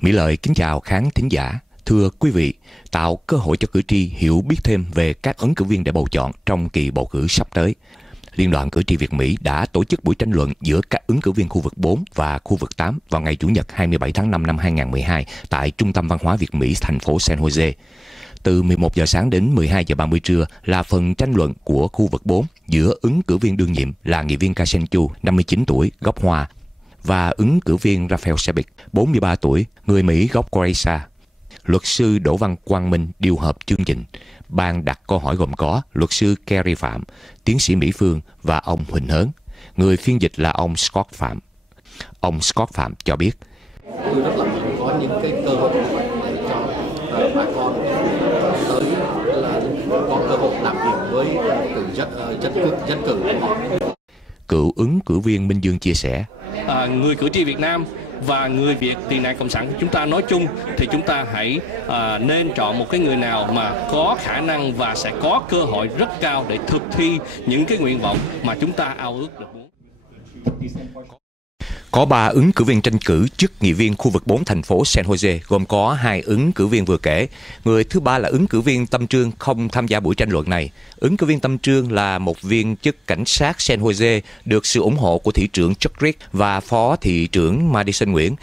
Mỹ Lợi kính chào khán thính giả. Thưa quý vị, tạo cơ hội cho cử tri hiểu biết thêm về các ứng cử viên để bầu chọn trong kỳ bầu cử sắp tới. Liên đoàn cử tri Việt-Mỹ đã tổ chức buổi tranh luận giữa các ứng cử viên khu vực 4 và khu vực 8 vào ngày Chủ nhật 27 tháng 5 năm 2012 tại Trung tâm Văn hóa Việt-Mỹ thành phố San Jose. Từ 11 giờ sáng đến 12 giờ 30 trưa là phần tranh luận của khu vực 4 giữa ứng cử viên đương nhiệm là nghị viên Kansen Chu, 59 tuổi, gốc Hoa, và ứng cử viên Rafael Sabic, 43 tuổi, người Mỹ gốc Croatia. Luật sư Đỗ Văn Quang Minh điều hợp chương trình. Ban đặt câu hỏi gồm có luật sư Cary Phạm, tiến sĩ Mỹ Phương và ông Huỳnh Hớn. Người phiên dịch là ông Scott Phạm. Ông Scott Phạm cho biết: Tôi rất là mong có những cái cơ hội để cho bà con tới là có cơ hội làm việc với dân cử của họ. Cựu ứng cử viên Minh Dương chia sẻ: người cử tri Việt Nam và người Việt tị nạn cộng sản chúng ta nói chung thì chúng ta hãy nên chọn một cái người nào mà có khả năng và sẽ có cơ hội rất cao để thực thi những cái nguyện vọng mà chúng ta ao ước được muốn. Có 3 ứng cử viên tranh cử chức nghị viên khu vực 4 thành phố San Jose, gồm có 2 ứng cử viên vừa kể. Người thứ ba là ứng cử viên Tâm Trương không tham gia buổi tranh luận này. Ứng cử viên Tâm Trương là một viên chức cảnh sát San Jose, được sự ủng hộ của thị trưởng Chuck và phó thị trưởng Madison Nguyễn.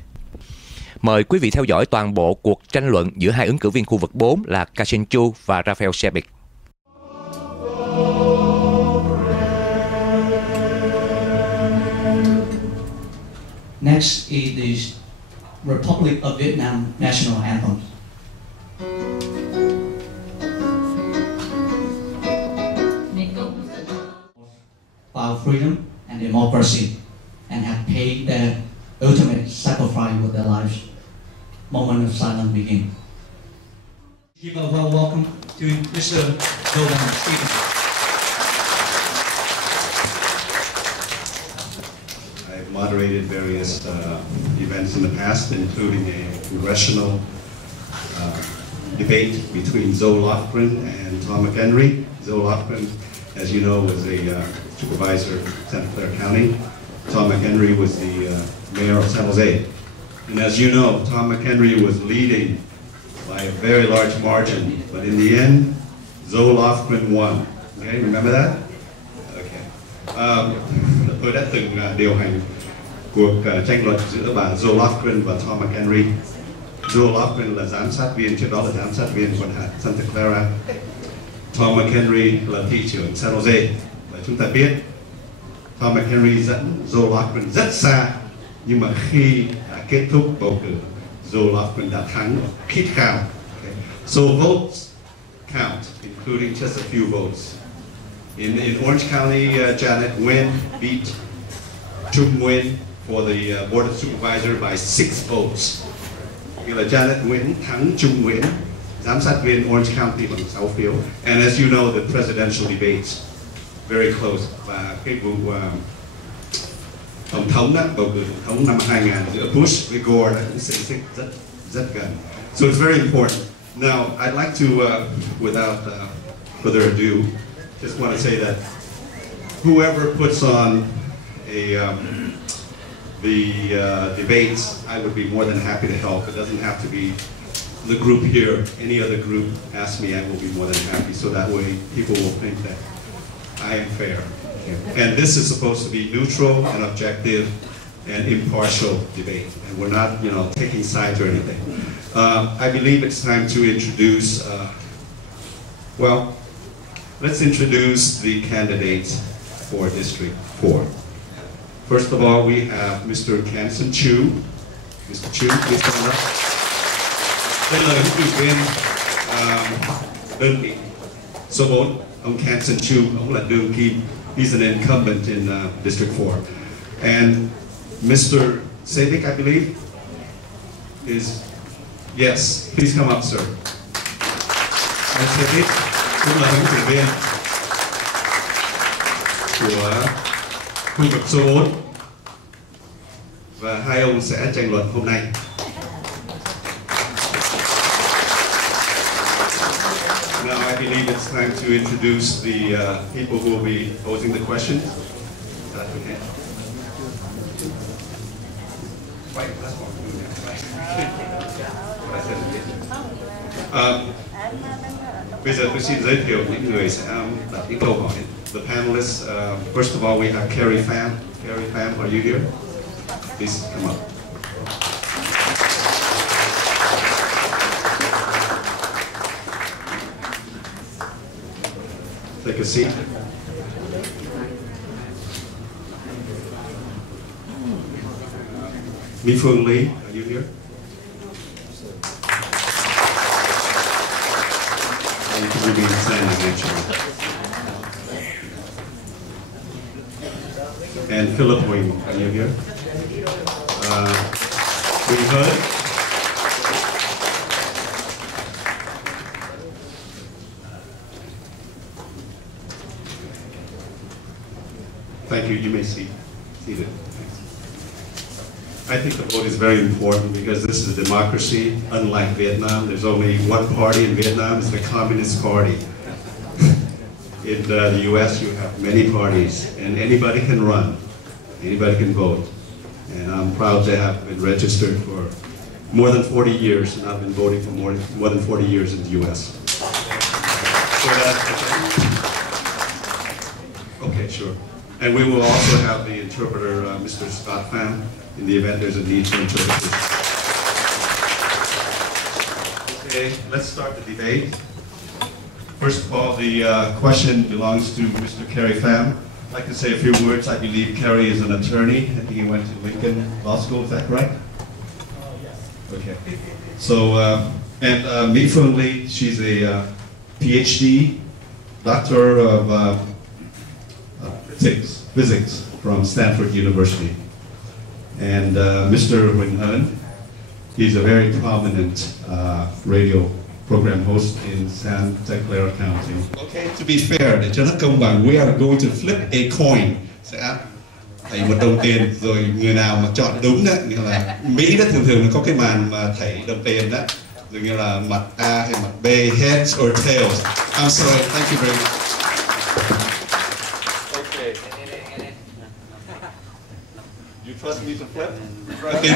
Mời quý vị theo dõi toàn bộ cuộc tranh luận giữa 2 ứng cử viên khu vực 4 là Kansen Chu và Rafael Sabic. Next is the Republic of Vietnam national anthem. About freedom and democracy, and have paid their ultimate sacrifice with their lives. Moment of silence begin. Give a warm welcome to Mr. Đỗ Văn Quang Minh. Moderated various events in the past, including a congressional debate between Zoe Lofgren and Tom McHenry. Zoe Lofgren, as you know, was a supervisor in Santa Clara County. Tom McHenry was the mayor of San Jose. And as you know, Tom McHenry was leading by a very large margin, but in the end, Zoe Lofgren won. Okay, remember that? Okay. Tôi đã từng điều hành cuộc tranh luận giữa bà Zoe Lofgren và Tom McHenry. Zoe Lofgren là giám sát viên, trước đó là giám sát viên quận hạt Santa Clara. Tom McHenry là thị trưởng San Jose. Và chúng ta biết Tom McHenry dẫn Zoe Lofgren rất xa, nhưng mà khi đã kết thúc bầu cử, Zoe Lofgren đã thắng khít khao. Okay. So votes count, including just a few votes. In Orange County, Janet Nguyen beat Trung Nguyen for the Board of Supervisors by 6 votes. Nghĩa là Janet Nguyen thắng Trung Nguyen, giám sát viên Orange County bằng 6 phiếu. And as you know, the presidential debates very close. Và cái vụ tổng thống đó, bầu cử tổng thống năm 2000 giữa Bush với Gore đó cũng sẽ rất gần. So it's very important. Now, I'd like to, without further ado, just want to say that whoever puts on the debates, I would be more than happy to help. It doesn't have to be the group here. Any other group ask me, I will be more than happy. So that way people will think that I am fair. And this is supposed to be neutral and objective and impartial debate. And we're not, taking sides or anything. I believe it's time to introduce, let's introduce the candidates for District 4. First of all, we have Mr. Kansen Chu. Mr. Chu, please come up. Đây là ứng cử viên đơn vị số 4, ông Kansen Chu, ông là đương kim. He's an incumbent in District 4. And Mr. Sabic, I believe, is, yes, please come up, sir. And Sabic cũng là ứng cử viên của khu vực số 4 và hai ông sẽ tranh luận hôm nay. Now I believe it's time to introduce the people who will be posing the questions. Is that okay? Right, that's what we're doing. Bây giờ tôi xin giới thiệu những người sẽ đặt những câu hỏi. The panelists, first of all, we have Cary Phạm. Cary Phạm, are you here? Please come up. Take a seat. Mỹ Phương, are you here? You can remain standing, actually. And Philip Huỳnh, are you here? Huỳnh Hớn. Thank you. You may seated. I think the vote is very important because this is a democracy. Unlike Vietnam, there's only one party in Vietnam, it's the Communist Party. In the US, you have many parties, and anybody can run, anybody can vote. And I'm proud to have been registered for more than 40 years, and I've been voting for more than 40 years in the US. So okay, sure. And we will also have the interpreter, Mr. Scott Phạm, in the event there's a need for interpretation. Okay, let's start the debate. First of all, the question belongs to Mr. Cary Phạm. I'd like to say a few words. I believe Cary is an attorney. I think he went to Lincoln Law School, is that right? Yes. Okay. So, and Mỹ Phương, she's a PhD, Doctor of Physics from Stanford University. And Mr. Huỳnh Hớn, he's a very prominent radio program host in Santa Clara County. Okay, to be fair, để cho nó công bằng, we are going to flip a coin. Sẽ thảy một đồng tiền, rồi người nào mà chọn đúng đó, nghĩa là Mỹ đó thường nó có cái màn mà thảy đồng tiền đó, rồi nghĩa là mặt A hay mặt B, heads or tails. I'm sorry, thank you very much. Okay. You trust me to flip? Okay,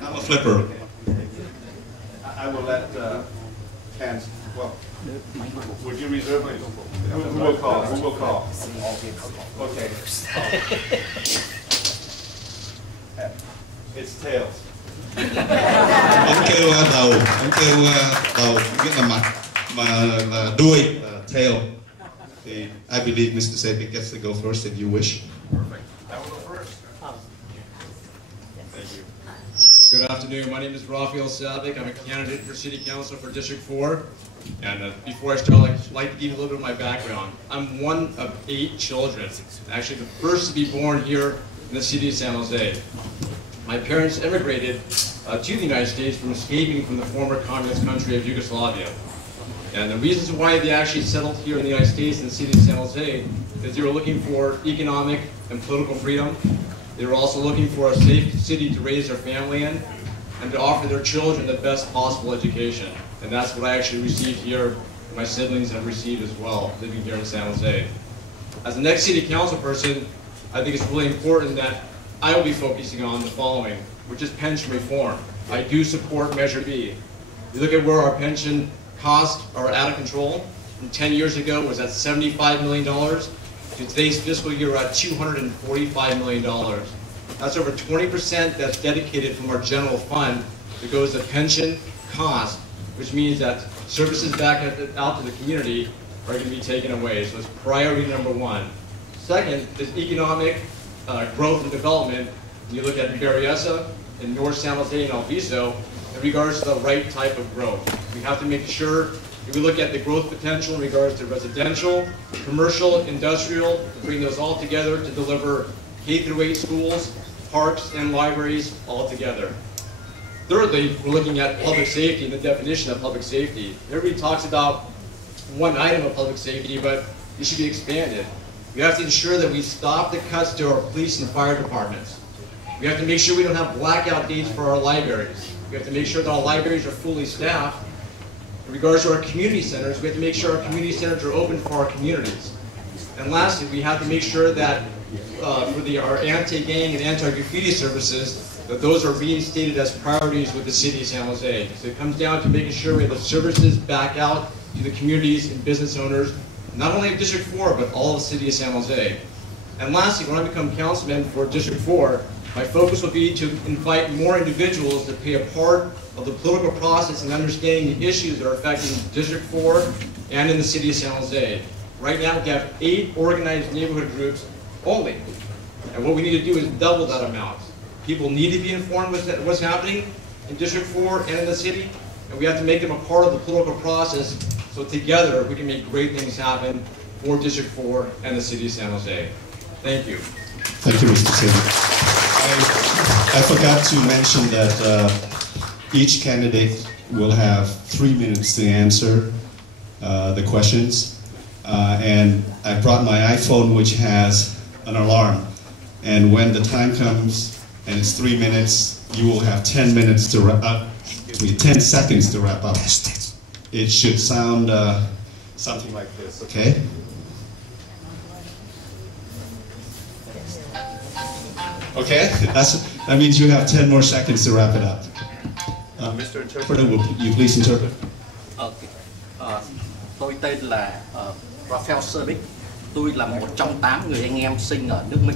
I'm a flipper. I will let Kansen. Well, would you reserve my? Who will call? Who will call? Okay. It's tails. Ông kêu đầu, nghĩa là mặt, mà là đuôi, tail. I believe Mr. Sabic gets to go first if you wish. Perfect. I will go first. Thank you. Good afternoon. My name is Rafael Sabic. I'm a candidate for City Council for District 4. And before I start, I'd like to give you a little bit of my background. I'm one of 8 children, actually the first to be born here in the city of San Jose. My parents immigrated to the United States from escaping from the former communist country of Yugoslavia. And the reasons why they actually settled here in the United States in the city of San Jose is they were looking for economic and political freedom. They were also looking for a safe city to raise their family in and to offer their children the best possible education. And that's what I actually received here, and my siblings have received as well, living here in San Jose. As the next city council person, I think it's really important that I will be focusing on the following, which is pension reform. I do support Measure B. You look at where our pension costs are out of control. From 10 years ago, it was at $75 million. To today's fiscal year, we're at $245 million. That's over 20% that's dedicated from our general fund that goes to pension cost, which means that services back out to the community are going to be taken away. So it's priority number 1. Second is economic growth and development. When you look at Berryessa in North San Jose and Alviso, in regards to the right type of growth. We have to make sure that we look at the growth potential in regards to residential, commercial, industrial, to bring those all together to deliver K-8 schools, parks, and libraries all together. Thirdly, we're looking at public safety and the definition of public safety. Everybody talks about one item of public safety, but it should be expanded. We have to ensure that we stop the cuts to our police and fire departments. We have to make sure we don't have blackout dates for our libraries. We have to make sure that our libraries are fully staffed. In regards to our community centers, we have to make sure our community centers are open for our communities. And lastly, we have to make sure that for our anti-gang and anti-graffiti services, that those are reinstated as priorities with the city of San Jose. So it comes down to making sure we have the services back out to the communities and business owners, not only of District 4, but all of the city of San Jose. And lastly, when I become councilman for District 4, my focus will be to invite more individuals to play a part of the political process and understanding the issues that are affecting District 4 and in the city of San Jose. Right now, we have 8 organized neighborhood groups only. And what we need to do is double that amount. People need to be informed with what's happening in District 4 and in the city, and we have to make them a part of the political process so together we can make great things happen for District 4 and the city of San Jose. Thank you. Thank you, Mr. Sabic. I forgot to mention that each candidate will have 3 minutes to answer the questions. And I brought my iPhone, which has an alarm. And when the time comes and it's 3 minutes, you will have 10 minutes to wrap up. 10 seconds to wrap up. It should sound something like this, okay? Okay, that means you have 10 more seconds to wrap it up. Mr. Interpreter, will you please interpret? Okay. Tôi tên là Rafael Sabic. Tôi là một trong 8 người anh em sinh ở nước Mỹ.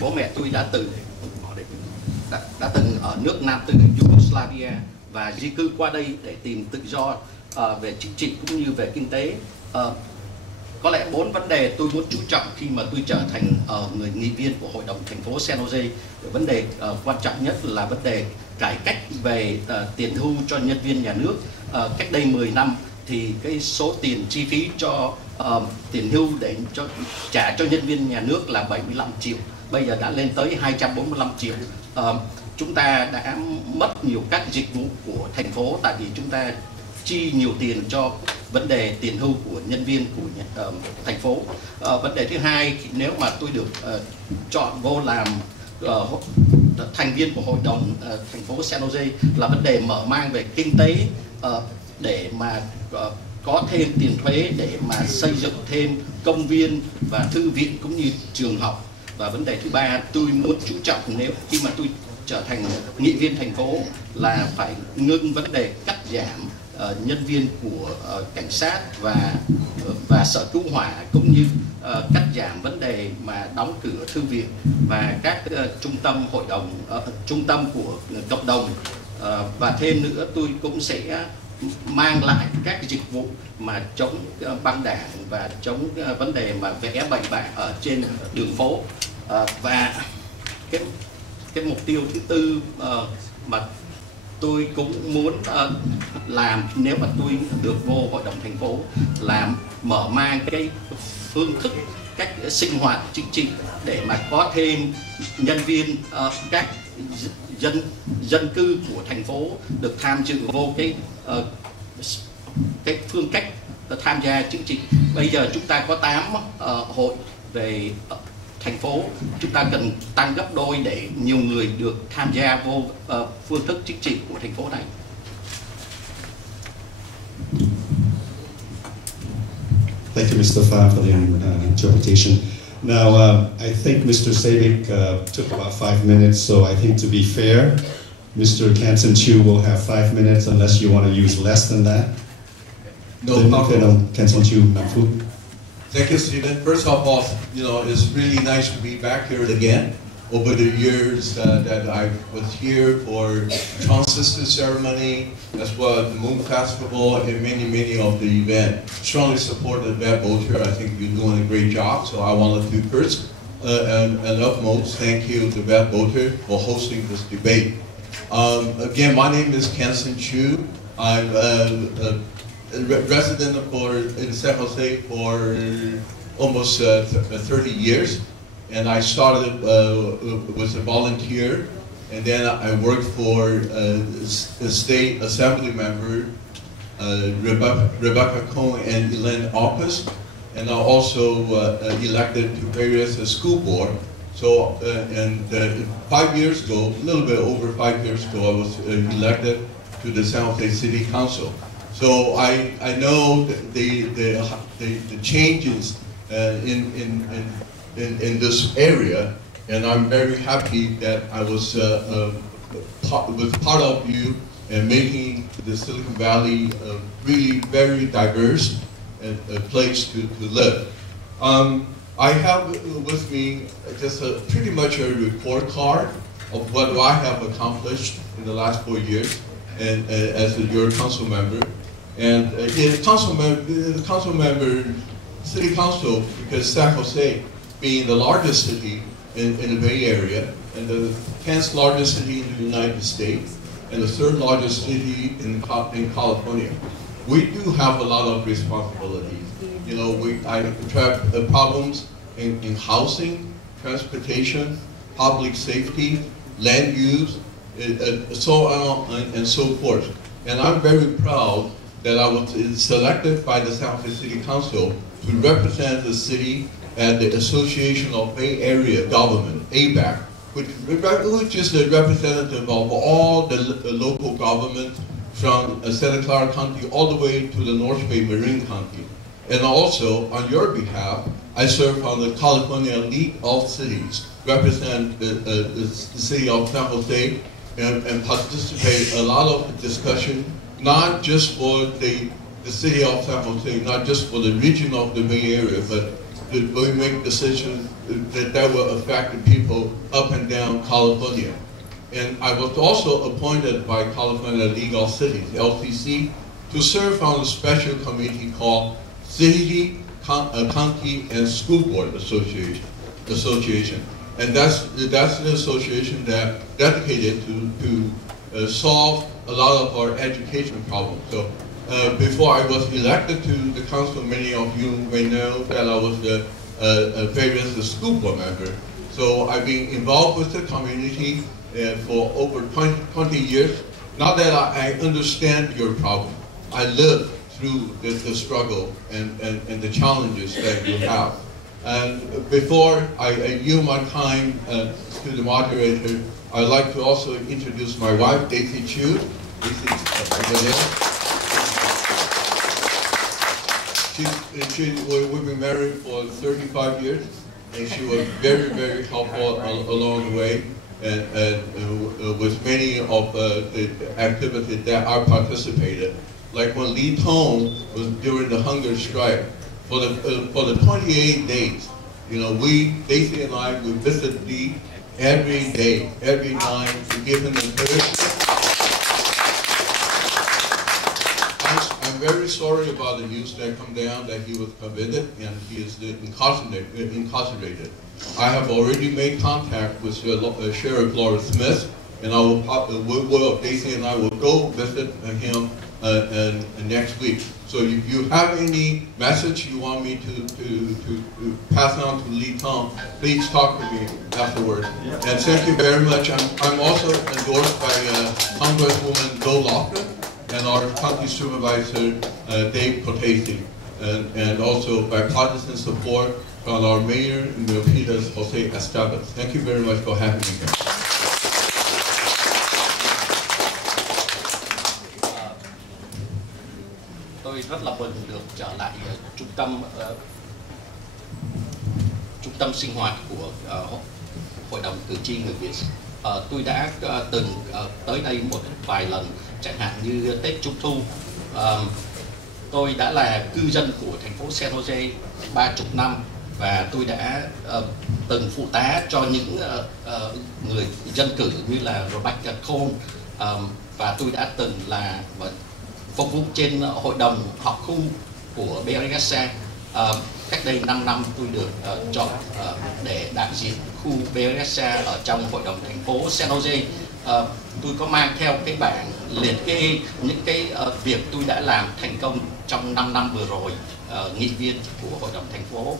Bố mẹ tôi đã từng ở nước Nam Tư Yugoslavia và di cư qua đây để tìm tự do về chính trị cũng như về kinh tế. Có lẽ 4 vấn đề tôi muốn chú trọng khi mà tôi trở thành người nghị viên của Hội đồng thành phố San Jose. Vấn đề quan trọng nhất là vấn đề cải cách về tiền hưu cho nhân viên nhà nước. Cách đây 10 năm thì cái số tiền chi phí cho tiền hưu để trả cho nhân viên nhà nước là 75 triệu. Bây giờ đã lên tới 245 triệu. Chúng ta đã mất nhiều các dịch vụ của thành phố tại vì chúng ta chi nhiều tiền cho vấn đề tiền hưu của nhân viên của thành phố. Vấn đề thứ hai, nếu mà tôi được chọn vô làm thành viên của Hội đồng thành phố San Jose là vấn đề mở mang về kinh tế để mà có thêm tiền thuế để mà xây dựng thêm công viên và thư viện cũng như trường học. Và vấn đề thứ ba tôi muốn chú trọng nếu khi mà tôi trở thành nghị viên thành phố là phải ngưng vấn đề cắt giảm nhân viên của cảnh sát và sở cứu hỏa cũng như cắt giảm vấn đề mà đóng cửa thư viện và các trung tâm hội đồng trung tâm của cộng đồng, và thêm nữa tôi cũng sẽ mang lại các dịch vụ mà chống băng đảng và chống vấn đề mà vẽ bậy bạ ở trên đường phố. Và cái mục tiêu thứ tư mà tôi cũng muốn làm nếu mà tôi được vô Hội đồng thành phố là mở mang cái phương thức cách sinh hoạt chính trị để mà có thêm nhân viên các dân cư của thành phố được tham dự vô cái phương cách tham gia chính trị. Bây giờ chúng ta có 8 hội về thành phố, chúng ta cần tăng gấp đôi để nhiều người được tham gia vô phương thức chính trị của thành phố này. Thank you, Mr. Fa, for the interpretation. Now, I think Mr. Sabic took about 5 minutes, so I think to be fair, Mr. Kansen Chu will have 5 minutes unless you want to use less than that. No problem. Kansen Chu, 5 phút. Thank you, Stephen. First of all, it's really nice to be back here again. Over the years that I was here for Transistor Ceremony, as well as the Moon Festival, and many of the events. Strongly support the Vet Voter. I think you're doing a great job. So I want to do first and utmost thank you, the Vet Voter, for hosting this debate. Again, my name is Kansen Chu. I'm a resident in San Jose for almost 30 years. And I started was a volunteer, and then I worked for a state assembly member, Rebecca Cohen and Elaine Opus, and I also elected to various school board. So, 5 years ago, a little bit over 5 years ago, I was elected to the San Jose City Council. So I know the changes in this area, and I'm very happy that I was part of you and making the Silicon Valley a really very diverse place to live. I have with me just pretty much a report card of what I have accomplished in the last 4 years and as your council member. And the council member, city council, because San Jose being the largest city in the Bay Area and the 10th largest city in the United States and the 3rd largest city in California, we do have a lot of responsibilities. You know, I track problems in housing, transportation, public safety, land use, so on and so forth. And I'm very proud that I was selected by the San Jose City Council to represent the city at the Association of Bay Area Government, ABAC, which is the representative of all the local government from Santa Clara County all the way to the North Bay Marin County. And also, on your behalf, I serve on the California League of Cities, represent the city of San Jose, and participate a lot of discussion, not just for the city of San Jose, not just for the region of the Bay Area, but we make decisions that will affect the people up and down California. And I was also appointed by California League of Cities, LCC, to serve on a special committee called City, County, and School Board Association. And that's the association that dedicated to solve a lot of our education problems. So before I was elected to the council, many of you may know that I was a previous school board member. So I've been involved with the community for over 20 years. Not that I understand your problem. I live through the struggle and the challenges that you have. And before I yield my time to the moderator, I'd like to also introduce my wife, Daisy Chu. We've been married for 35 years, and she was very, very helpful along the way, and with many of the activities that I participated. Like when Lee Tong was during the hunger strike, for the 28 days, you know, Daisy and I, we visit Lee every day, every night, to give him encouragement. I'm very sorry about the news that come down that he was convicted and he is incarcerated. I have already made contact with Sheriff Laura Smith, and Daisy and I will go visit him next week. So if you have any message you want me to pass on to Lee Tong, please talk to me afterwards. And thank you very much. I'm also endorsed by Congresswoman Joe Lofgren and our county supervisor Dave Cortese, and also bipartisan support from our mayor Milpitas Jose Estevez. Thank you very much for having me here. Tôi rất là mừng được trở lại trung tâm sinh hoạt của Hội đồng Cử tri người Việt. Tôi đã từng tới đây một vài lần, chẳng hạn như Tết Trung Thu. Tôi đã là cư dân của thành phố San Jose 30 năm, và tôi đã từng phụ tá cho những người dân cử như là Rebecca Cole, và tôi đã từng là phục vụ trên hội đồng học khu của BRSA. Cách đây 5 năm tôi được chọn để đại diện khu BRSA ở trong hội đồng thành phố San Jose. Tôi có mang theo cái bảng liệt kê những cái việc tôi đã làm thành công trong 5 năm vừa rồi, nghị viên của hội đồng thành phố.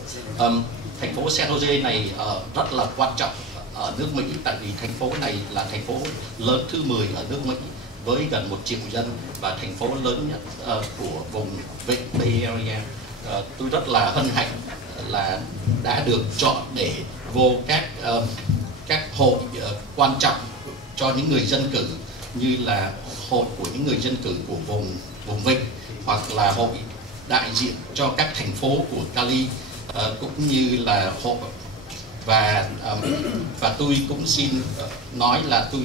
Thành phố San Jose này rất là quan trọng ở nước Mỹ, tại vì thành phố này là thành phố lớn thứ 10 ở nước Mỹ với gần 1 triệu dân và thành phố lớn nhất của vùng Vịnh Bay Area. Tôi rất là hân hạnh là đã được chọn để vô các hội quan trọng cho những người dân cử, như là hội của những người dân cử của vùng Vịnh, hoặc là hội đại diện cho các thành phố của Cali, cũng như là hội và tôi cũng xin nói là tôi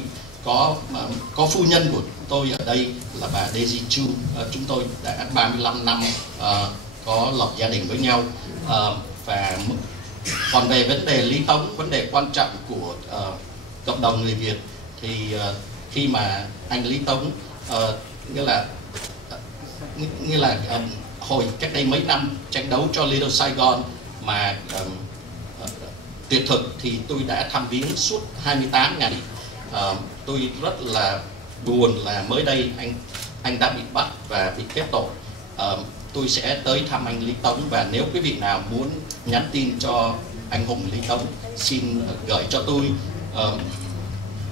có phu nhân của tôi ở đây là bà Daisy Chu. Chúng tôi đã 35 năm có lập gia đình với nhau. Và còn về vấn đề Lý Tống, vấn đề quan trọng của cộng đồng người Việt thì khi mà anh Lý Tống nghĩa là hồi cách đây mấy năm tranh đấu cho Little Saigon mà tuyệt thực thì tôi đã thăm viếng suốt 28 ngày. Tôi rất là buồn là mới đây anh đã bị bắt và bị kết tội. Tôi sẽ tới thăm anh Lý Tống, và nếu quý vị nào muốn nhắn tin cho anh hùng Lý Tống xin gửi cho tôi.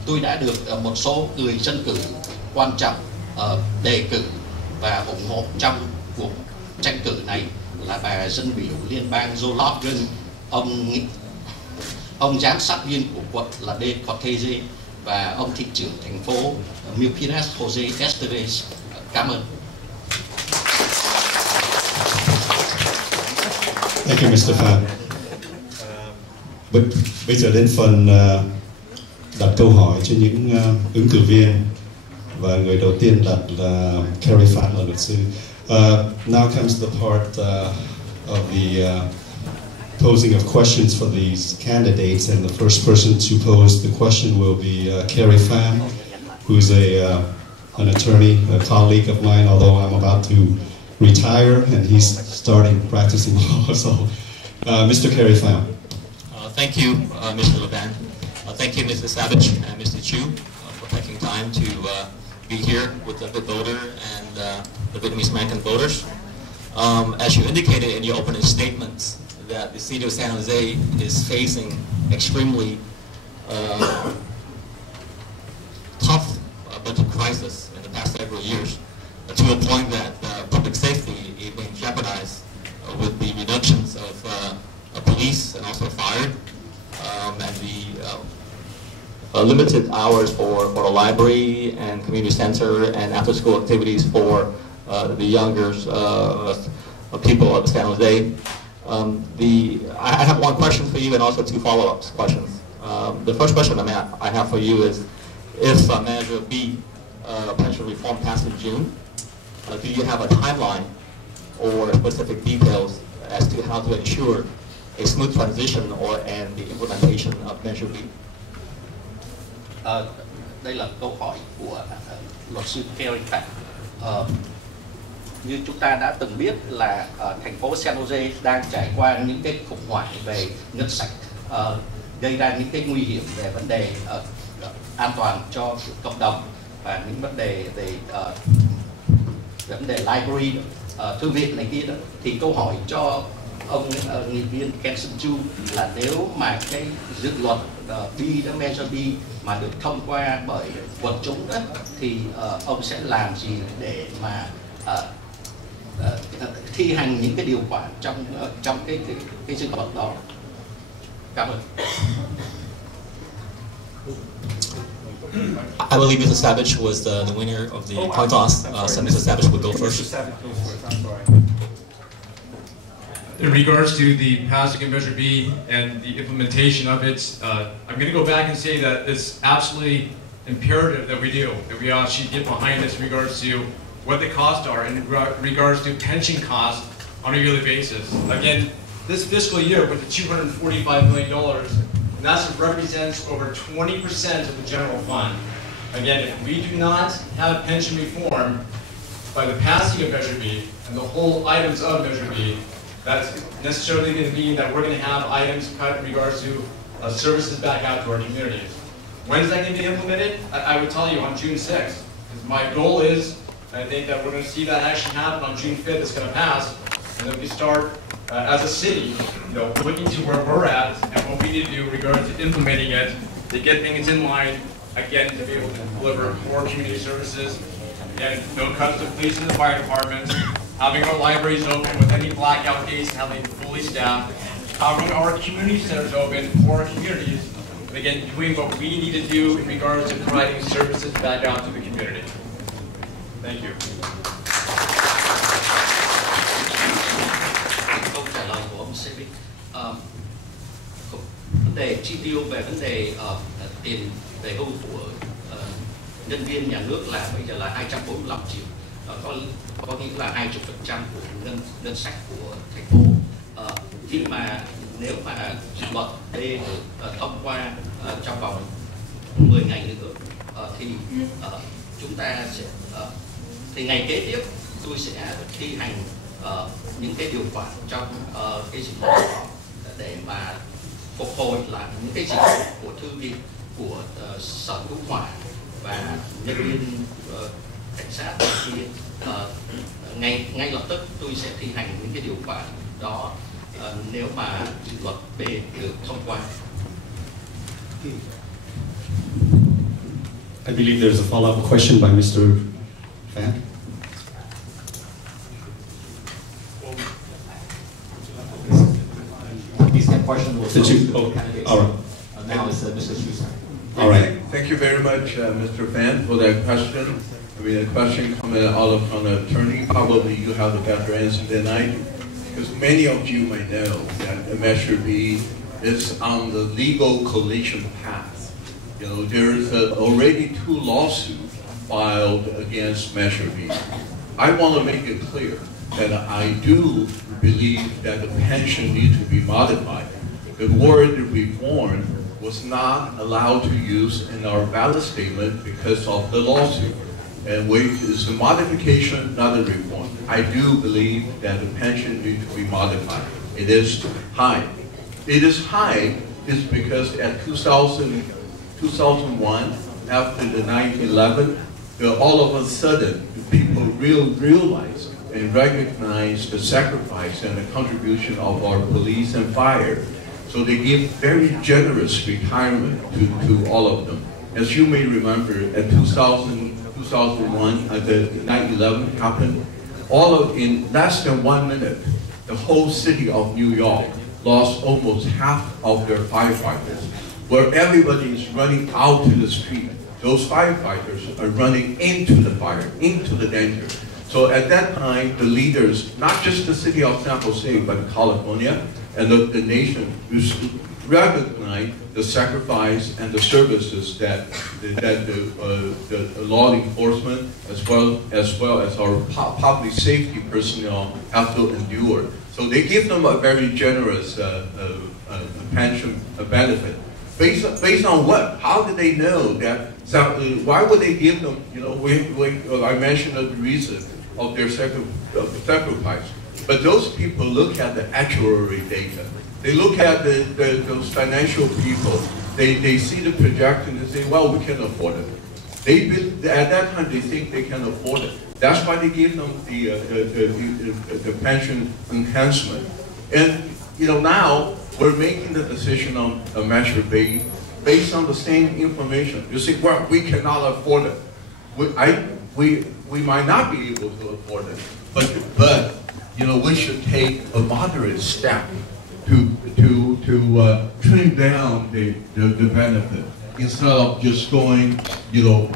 Tôi đã được một số người dân cử quan trọng đề cử và ủng hộ trong cuộc tranh cử này là bà dân biểu liên bang Joe Logan, ông giám sát viên của quận là D. Cortese và ông thị trưởng thành phố Milpitas Jose Esteves. Cảm ơn. Thank you, Mr. Phạm. Bây giờ đến phần đặt câu hỏi cho những ứng cử viên, và người đầu tiên đặt là Cary Phạm, là luật sư. Now comes the part of the posing of questions for these candidates, and the first person to pose the question will be Cary Phạm, who's an attorney, a colleague of mine, although I'm about to retire and he's starting practicing law. So, Mr. Cary Phạm. Thank you, Mr. Levan. Thank you, Mr. Sabic and Mr. Chu, for taking time to be here with the voter and the Vietnamese American voters. As you indicated in your opening statements, that the city of San Jose is facing extremely tough budget crisis in the past several years, to a point that public safety is being jeopardized with the reductions of police and also fire, and the limited hours for the library and community center and after-school activities for the younger people of San Jose. I have one question for you and also two follow-up questions. The first question I have for you is, if Measure B pension reform passed in June, do you have a timeline or specific details as to how to ensure a smooth transition and the implementation of Measure B? Đây là câu hỏi của luật sư Cary Phạm. Như chúng ta đã từng biết là thành phố San Jose đang trải qua những cái khủng hoảng về ngân sách, gây ra những cái nguy hiểm về vấn đề an toàn cho cộng đồng và những vấn đề về vấn đề library, thư viện này kia đó. Thì câu hỏi cho ông nghị viên Kansen Chu là nếu mà cái dự luật Measure B mà được thông qua bởi quần chúng đó, thì ông sẽ làm gì để mà thi hành những cái điều khoản trong cái dự luật đó? Cảm ơn. I believe Mr. Sabic was the winner of the coin toss, so Mr. Sabic will go first. Mr. Sabic goes first. I'm sorry. In regards to the passing of Measure B and the implementation of it, I'm going to go back and say that it's absolutely imperative that we do, that we actually get behind this in regards to what the costs are, in regards to pension costs on a yearly basis. Again, this fiscal year with the $245 million, and that represents over 20% of the general fund. Again, if we do not have pension reform by the passing of Measure B and the whole items of Measure B, that's necessarily going to mean that we're going to have items cut in regards to services back out to our communities. When is that going to be implemented? I would tell you on June 6th. My goal is, I think that we're going to see that actually happen on June 5th. It's going to pass, and then we start as a city, looking to where we're at and what we need to do in regards to implementing it to get things in line, again, to be able to deliver more community services. Again, no cuts to police and the fire departments, having our libraries open with any blackout days and having fully staffed, having our community centers open for our communities, and again, doing what we need to do in regards to providing services back out to the community. Thank you. Câu trả lời của ông Sabic. vấn đề chi tiêu, về vấn đề tiền về hưu của nhân viên nhà nước là bây giờ là 245 triệu, có nghĩa là 20% của ngân sách của thành phố. Khi mà nếu mà luật D được thông qua trong vòng 10 ngày nữa thì chúng ta sẽ thì ngày kế tiếp tôi sẽ thi hành những cái điều khoản trong cái dự luật để mà phục hồi lại những cái dịch vụ của thư viện, của sở cứu hỏa và nhân viên cảnh sát kia. Ngay lập tức tôi sẽ thi hành những cái điều khoản đó nếu mà dự luật B được thông qua. I believe there's a follow-up question by Mr. Fan. This question was candidates. All right. Now it's Mr. Chu. All right. Thank you very much, Mr. Fan, for that question. I mean, a question coming out from an attorney. Probably you have a better answer than I do, because many of you may know that Measure B is on the legal collision path. You know, there's already 2 lawsuits filed against Measure B. I want to make it clear that I do believe that the pension needs to be modified. The word reform was not allowed to use in our ballot statement because of the lawsuit. And it's a modification, not a reform. I do believe that the pension needs to be modified. It is high. It is high is because at 2001, after the 9/11, all of a sudden, people realized and recognized the sacrifice and the contribution of our police and fire. So they give very generous retirement to all of them. As you may remember, at 2001, the 9/11 happened, in less than 1 minute, the whole city of New York lost almost half of their firefighters, where everybody is running out to the street. Those firefighters are running into the fire, into the danger. So at that time, the leaders, not just the city of San Jose, but California and the nation, recognize the sacrifice and the services that the law enforcement, as well as our public safety personnel, have to endure. So they give them a very generous pension benefit. Based on what? How do they know that? Why would they give them? You know, I mentioned the reason of their sacrifice. But those people look at the actuary data. They look at those financial people. They see the projection and say, well, we can afford it. At that time, they think they can afford it. That's why they give them the pension enhancement. And you know, now we're making the decision on a Measure B based on the same information. You say, well, we cannot afford it. We might not be able to afford it, but you know, we should take a moderate step to trim down the benefit instead of just going, you know,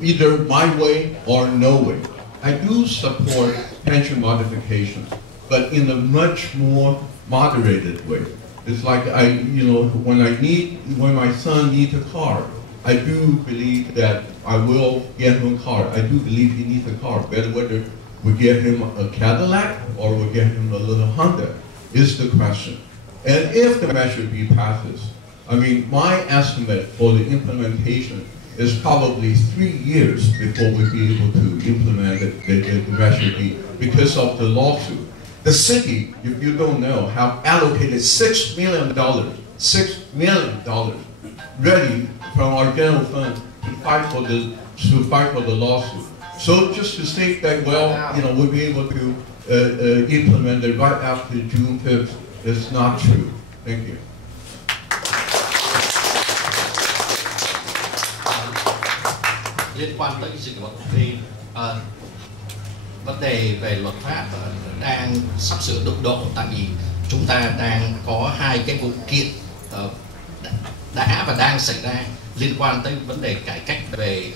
either my way or no way. I do support pension modifications, but in a much more moderated way. It's like when my son needs a car, I do believe that I will get him a car. I do believe he needs a car. Whether we get him a Cadillac or we get him a little Honda is the question. And if the Measure B passes, I mean, my estimate for the implementation is probably 3 years before we'll be able to implement the Measure B because of the lawsuit. The city, if you don't know, have allocated $6 million ready from our general fund to fight for the lawsuit. So just to state that, well, you know, we'll be able to implement it right after June 5th is not true. Thank you. Liên quan tới dự luật thì vấn đề về luật pháp đang sắp sửa đụng độ, tại vì chúng ta đang có 2 cái vụ kiện đã và đang xảy ra liên quan tới vấn đề cải cách về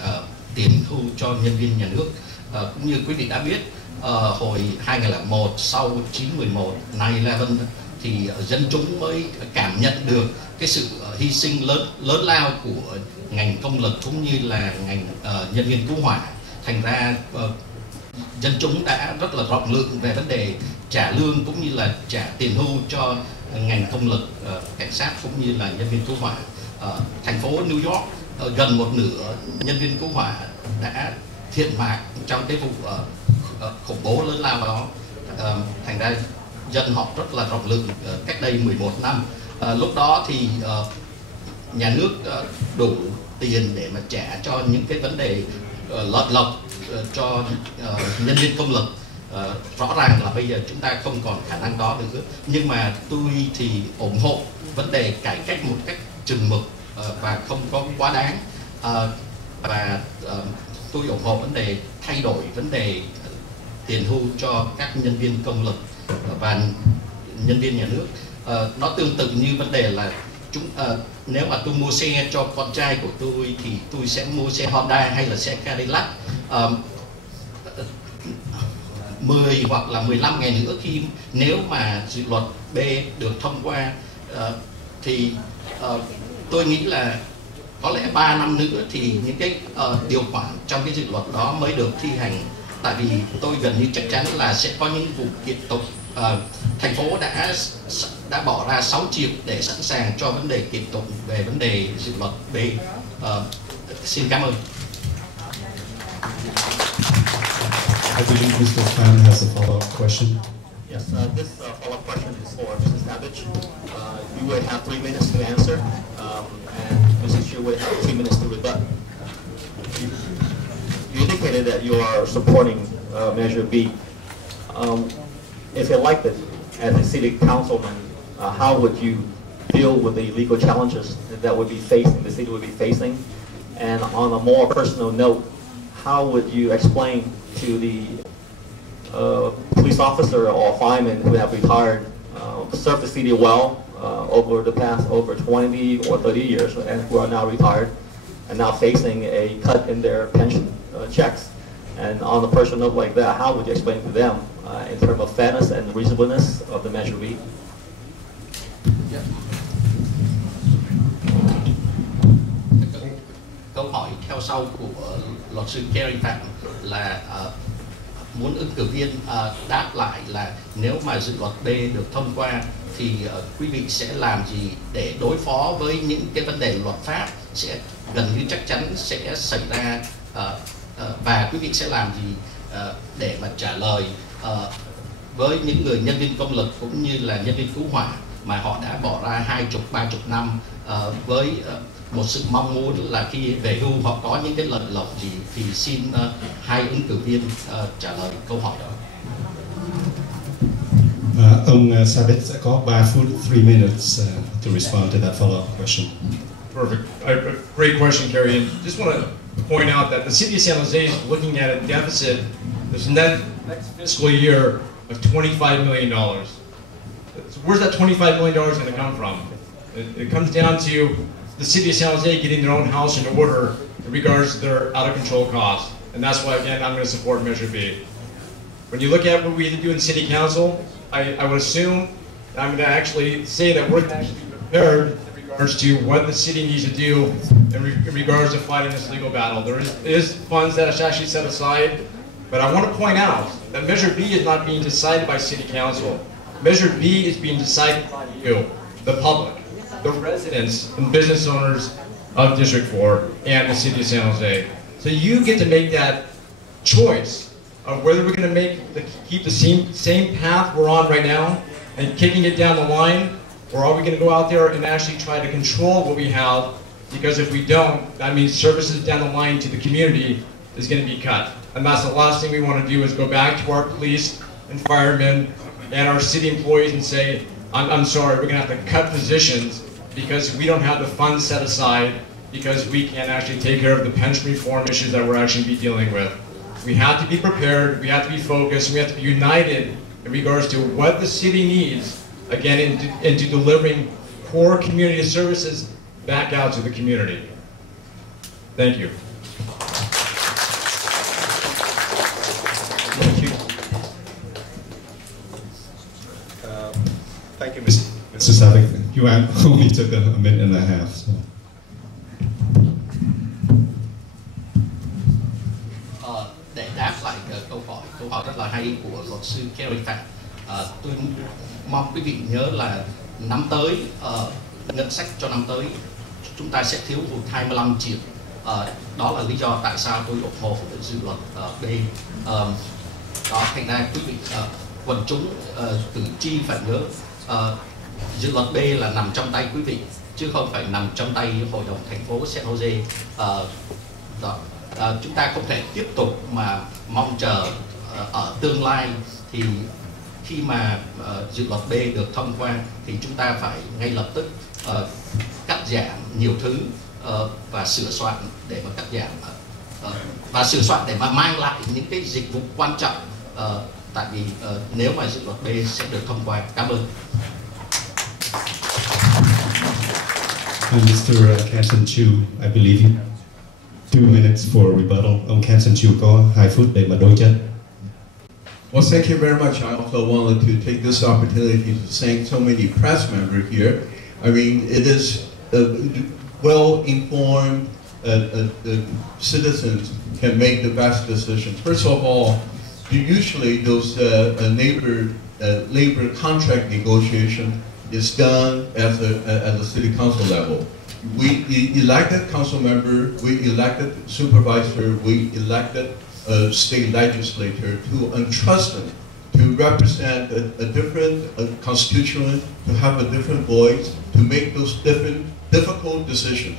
tiền thu cho nhân viên nhà nước. Cũng như quý vị đã biết, hồi 2001 sau 9/11, 9/11 thì dân chúng mới cảm nhận được cái sự hy sinh lớn lao của ngành công lực cũng như là ngành nhân viên cứu hỏa. Thành ra dân chúng đã rất là rộng lượng về vấn đề trả lương cũng như là trả tiền hưu cho ngành công lực, cảnh sát cũng như là nhân viên cứu hỏa. Thành phố New York gần một nửa nhân viên cứu hỏa đã thiệt mạng trong cái vụ khủng bố lớn lao đó. Thành ra dân họ rất là rộng lượng. Cách đây 11 năm, lúc đó thì nhà nước đủ tiền để mà trả cho những cái vấn đề lợi lộc cho nhân viên công lực. Rõ ràng là bây giờ chúng ta không còn khả năng đó nữa, nhưng mà tôi thì ủng hộ vấn đề cải cách một cách chừng mực và không có quá đáng, và tôi ủng hộ vấn đề thay đổi vấn đề tiền hưu cho các nhân viên công lực và nhân viên nhà nước. Nó tương tự như vấn đề là nếu mà tôi mua xe cho con trai của tôi thì tôi sẽ mua xe Honda hay là xe Cadillac. 10 hoặc là 15 ngày nữa, nếu mà dự luật B được thông qua thì tôi nghĩ là có lẽ 3 năm nữa thì những cái điều khoản trong cái dự luật đó mới được thi hành. Tại vì tôi gần như chắc chắn là sẽ có những vụ kiện tụng. Thành phố đã bỏ ra 6 triệu để sẵn sàng cho vấn đề kiện tụng về vấn đề dự luật B. Xin cảm ơn. I believe Mr. Fan has a follow-up question. Yes, this follow-up question is for Mrs. Sabic. You would have 3 minutes to answer, and Mrs. Chu would have 3 minutes to rebut. You indicated that you are supporting Measure B. If elected as a city councilman, how would you deal with the legal challenges that would be facing, the city would be facing? And on a more personal note, how would you explain to the police officer or fireman who have retired, served the city well over the past over 20 or 30 years, and who are now retired, and now facing a cut in their pension checks? And on a personal note like that, how would you explain to them in terms of fairness and reasonableness of the Measure B? Yeah. Câu hỏi theo sau của luật sư Cary Phạm là muốn ứng cử viên đáp lại là nếu mà dự luật B được thông qua thì quý vị sẽ làm gì để đối phó với những cái vấn đề luật pháp sẽ gần như chắc chắn sẽ xảy ra, và quý vị sẽ làm gì để mà trả lời với những người nhân viên công lực cũng như là nhân viên cứu hỏa mà họ đã bỏ ra 20-30 năm với một sự mong muốn là khi về hưu họ có những cái lợi lộc gì, thì xin hai ứng cử viên trả lời câu hỏi đó. Ông Sabic sẽ có 3 phút, 3 minutes to respond to that follow-up question. Perfect. Great question, Cary. And just want to point out that the city of San Jose is looking at a deficit this next fiscal year of $25 million. So where's that $25 million going to come from? It comes down to the city of San Jose getting their own house in order in regards to their out-of-control costs. And that's why, again, I'm going to support Measure B. When you look at what we do in City Council, I would assume, and I'm going to actually say that we're going to actually be prepared in regards to what the city needs to do in regards to fighting this legal battle. There is funds that are actually set aside, but I want to point out that Measure B is not being decided by City Council. Measure B is being decided by you, the public, the residents and business owners of District 4 and the City of San Jose. So you get to make that choice of whether we're going to keep the same path we're on right now and kicking it down the line, or are we going to go out there and actually try to control what we have? Because if we don't, that means services down the line to the community is going to be cut. And that's the last thing we want to do, is go back to our police and firemen and our city employees and say, I'm sorry, we're going to have to cut positions because we don't have the funds set aside, because we can't actually take care of the pension reform issues that we're actually be dealing with. We have to be prepared, we have to be focused, we have to be united in regards to what the city needs, again, into delivering core community services back out to the community. Thank you. Thank you, Mr. Sabic. You only took a minute and a half. So. Để đáp lại câu hỏi rất là hay của luật sư Cary Phạm, tôi mong quý vị nhớ là năm tới ngân sách cho năm tới chúng ta sẽ thiếu hụt 25 triệu. Đó là lý do tại sao tôi ủng hộ dự luật B. Đó, thành ra quý vị quần chúng cử tri phải nhớ dự luật B là nằm trong tay quý vị chứ không phải nằm trong tay hội đồng thành phố San Jose. Chúng ta không thể tiếp tục mà mong chờ ở tương lai, thì khi mà dự luật B được thông qua thì chúng ta phải ngay lập tức cắt giảm nhiều thứ và sửa soạn để mà cắt giảm và sửa soạn để mà mang lại những cái dịch vụ quan trọng, tại vì nếu mà dự luật B sẽ được thông qua. Cảm ơn. Mr. Kansen Chu, I believe you have 2 minutes for rebuttal. Ông Kansen Chu có 2 phút để mà đối chất. Well, thank you very much. I also wanted to take this opportunity to thank so many press members here. I mean, it is well-informed citizens can make the best decision. First of all, usually those labor contract negotiation is done at the city council level. We elected council member, we elected supervisor, we elected a state legislator to entrust them to represent a different constituent, to have a different voice, to make those difficult decisions.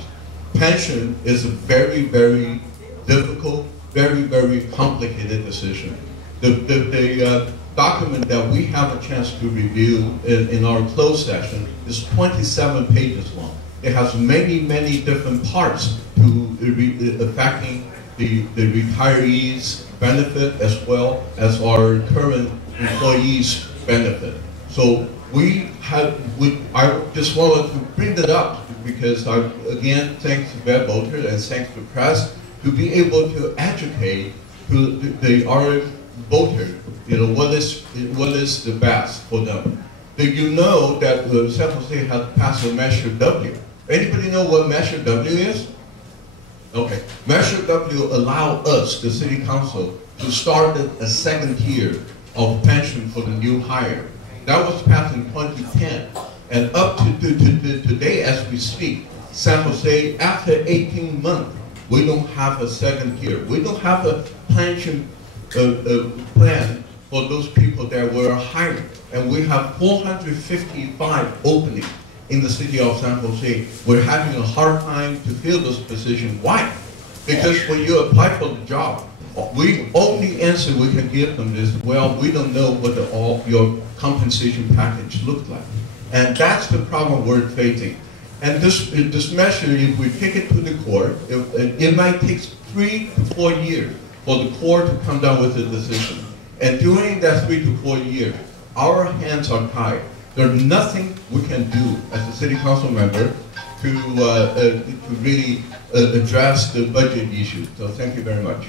Pension is a very, very difficult, very, very complicated decision. The document that we have a chance to review in our closed session is 27 pages long. It has many, many different parts to affecting the retirees' benefit as well as our current employees' benefit. So I just wanted to bring that up because again, thanks to Web Voter and thanks to press, to be able to educate our voter, what is the best for them. Do you know that San Jose has passed a Measure W? Anybody know what Measure W is? Okay. Measure W allow us, the City Council, to start a second tier of pension for the new hire. That was passed in 2010. And up to today as we speak, San Jose, after 18 months, we don't have a second tier. We don't have a pension plan for those people that were hired. And we have 455 openings in the city of San Jose. We're having a hard time to fill those positions. Why? Because when you apply for the job, only answer we can give them is, well, we don't know what all your compensation package looked like. And that's the problem we're facing. And this measure, if we take it to the court, it might take 3 to 4 years for the court to come down with a decision. And during that 3 to 4 years, our hands are tied. There's nothing we can do as a city council member to really address the budget issue. So thank you very much.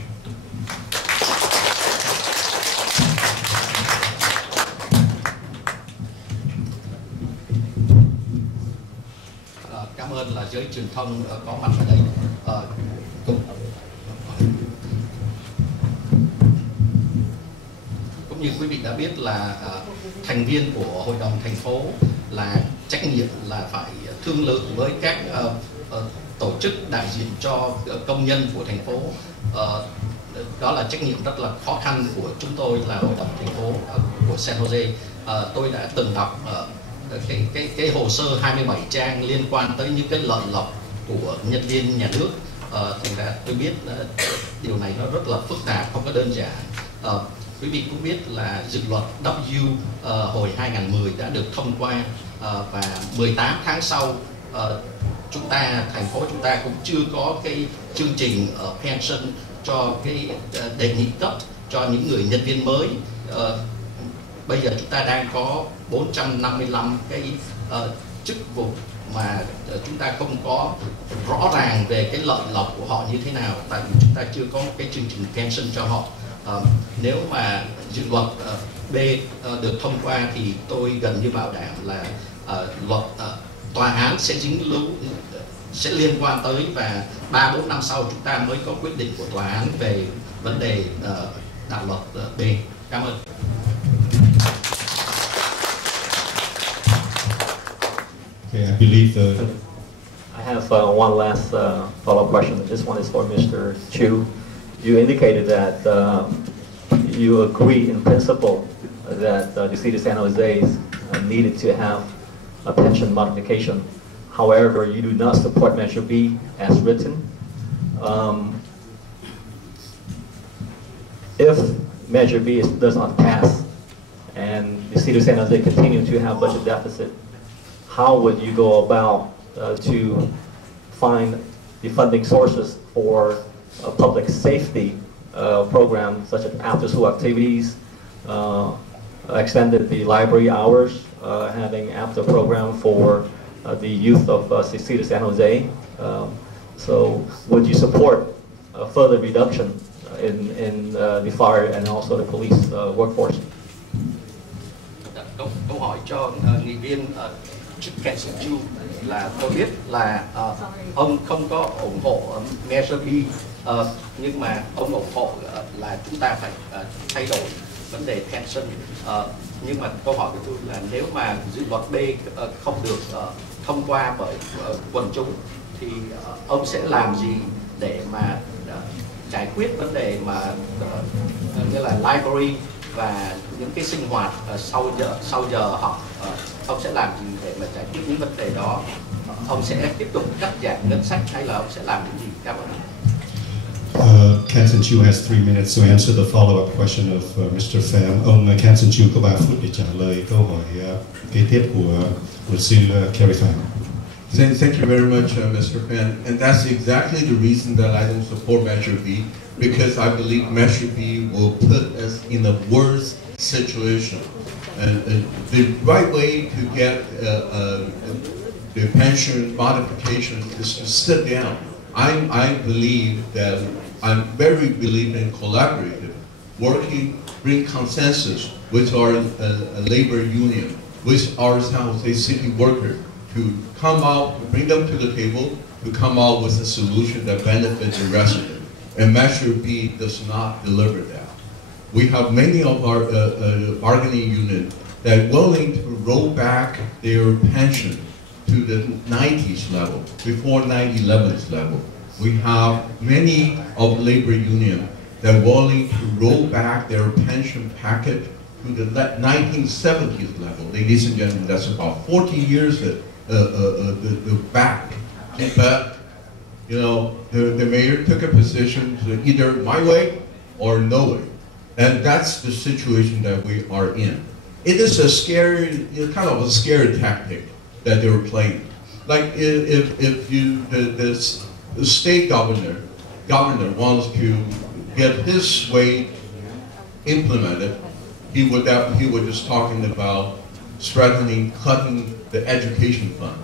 Cảm ơn là giới truyền thông có mặt ở đây. Cũng như quý vị đã biết là thành viên của Hội đồng thành phố là trách nhiệm là phải thương lượng với các tổ chức đại diện cho công nhân của thành phố. Đó là trách nhiệm rất là khó khăn của chúng tôi là Hội đồng thành phố của San Jose. Tôi đã từng đọc cái hồ sơ 27 trang liên quan tới những cái lợi lộc của nhân viên nhà nước. Thành ra tôi biết điều này nó rất là phức tạp, không có đơn giản. Quý vị cũng biết là dự luật W hồi 2010 đã được thông qua và 18 tháng sau thành phố chúng ta cũng chưa có cái chương trình pension cho cái đề nghị cấp cho những người nhân viên mới. Bây giờ chúng ta đang có 455 cái chức vụ mà chúng ta không có rõ ràng về cái lợi lộc của họ như thế nào, tại vì chúng ta chưa có một cái chương trình pension cho họ. Nếu mà dự luật B được thông qua thì tôi gần như bảo đảm là luật tòa án sẽ sẽ liên quan tới, và 3-4 năm sau chúng ta mới có quyết định của tòa án về vấn đề đạo luật B. Cảm ơn. Okay, I believe I have one last follow-up question. This one is for Mr. Chu. You indicated that you agree in principle that the city of San Jose needed to have a pension modification. However, you do not support Measure B as written. If Measure B does not pass and the city of San Jose continue to have budget deficit, how would you go about to find the funding sources for a public safety program such as after-school activities, extended the library hours, having after program for the youth of the city of San Jose? So would you support a further reduction in the fire and also the police workforce? Câu hỏi cho nghị viên Kansen Chu là tôi biết là ông không có ủng hộ Measure B, nhưng mà ông ủng hộ là chúng ta phải thay đổi vấn đề pension. Nhưng mà câu hỏi của tôi là nếu mà dự luật B không được thông qua bởi quần chúng thì ông sẽ làm gì để mà giải quyết vấn đề mà như là library và những cái sinh hoạt sau giờ học? Ông sẽ làm gì để mà giải quyết những vấn đề đó? Ông sẽ tiếp tục cắt giảm ngân sách hay là ông sẽ làm những gì? Cảm ơn. Kansen Chu has 3 minutes to answer the follow-up question of Mr. Pham. Ông Kansen Chu có 3 phút để trả lời câu hỏi kế tiếp của luật sư Cary Phạm. Thank you very much, Mr. Pham. And that's exactly the reason that I don't support Measure B, because I believe Measure B will put us in a worse situation. And the right way to get the pension modification is to sit down. I believe that I'm very believe in collaborative, working, bring consensus with our labor union, with our San Jose city workers to come out, to bring them to the table, to come out with a solution that benefits the resident. And Measure B does not deliver that. We have many of our bargaining units that are willing to roll back their pension to the 90s level, before 9/11's level. We have many of labor unions that are willing to roll back their pension package to the 1970s level. Ladies and gentlemen, that's about 40 years back. But, you know, the mayor took a position to either my way or no way. And that's the situation that we are in. It is a scary, kind of a scary tactic that they were playing. Like if you, the state governor wants to get his way implemented, he was just talking about strengthening, cutting the education fund.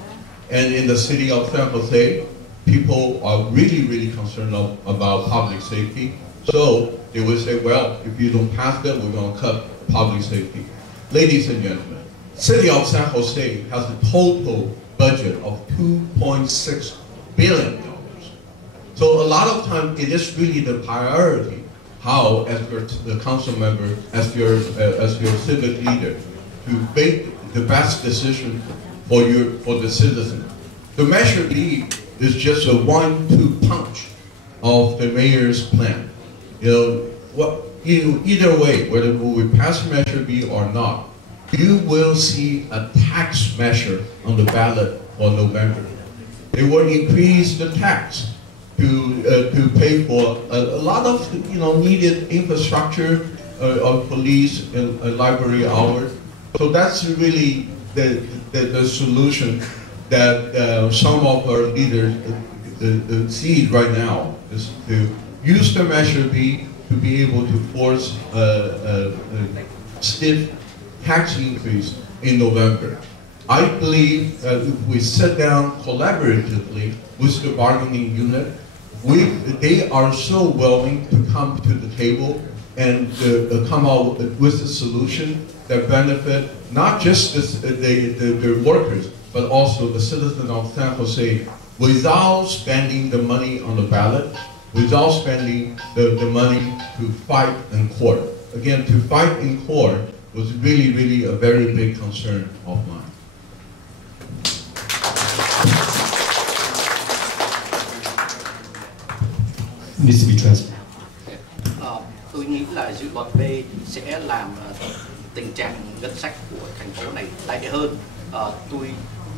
And in the city of San Jose, people are really, really concerned about public safety. So they would say, well, if you don't pass that, we're going to cut public safety. Ladies and gentlemen, city of San Jose has a total budget of $2.6 billion. So a lot of times it is really the priority, how as the council member, as your civic leader, to make the best decision for the citizen. The Measure B is just a 1-2 punch of the mayor's plan. You know, either way, whether we pass Measure B or not, you will see a tax measure on the ballot for November. They will increase the tax to pay for a lot of needed infrastructure of police and library hours. So that's really the solution that some of our leaders see right now, is to use the Measure B to be able to force a stiff tax increase in November. I believe that if we sit down collaboratively with the bargaining unit, they are so willing to come to the table and come out with a solution that benefit not just the workers, but also the citizens of San Jose, without spending the money on the ballot, without spending the money to fight in court. Again, to fight in court was really, really a very big concern of mine. Needs to be transparent. Tôi nghĩ là dự luật B sẽ làm tình trạng ngân sách của thành phố này tệ hơn. Tôi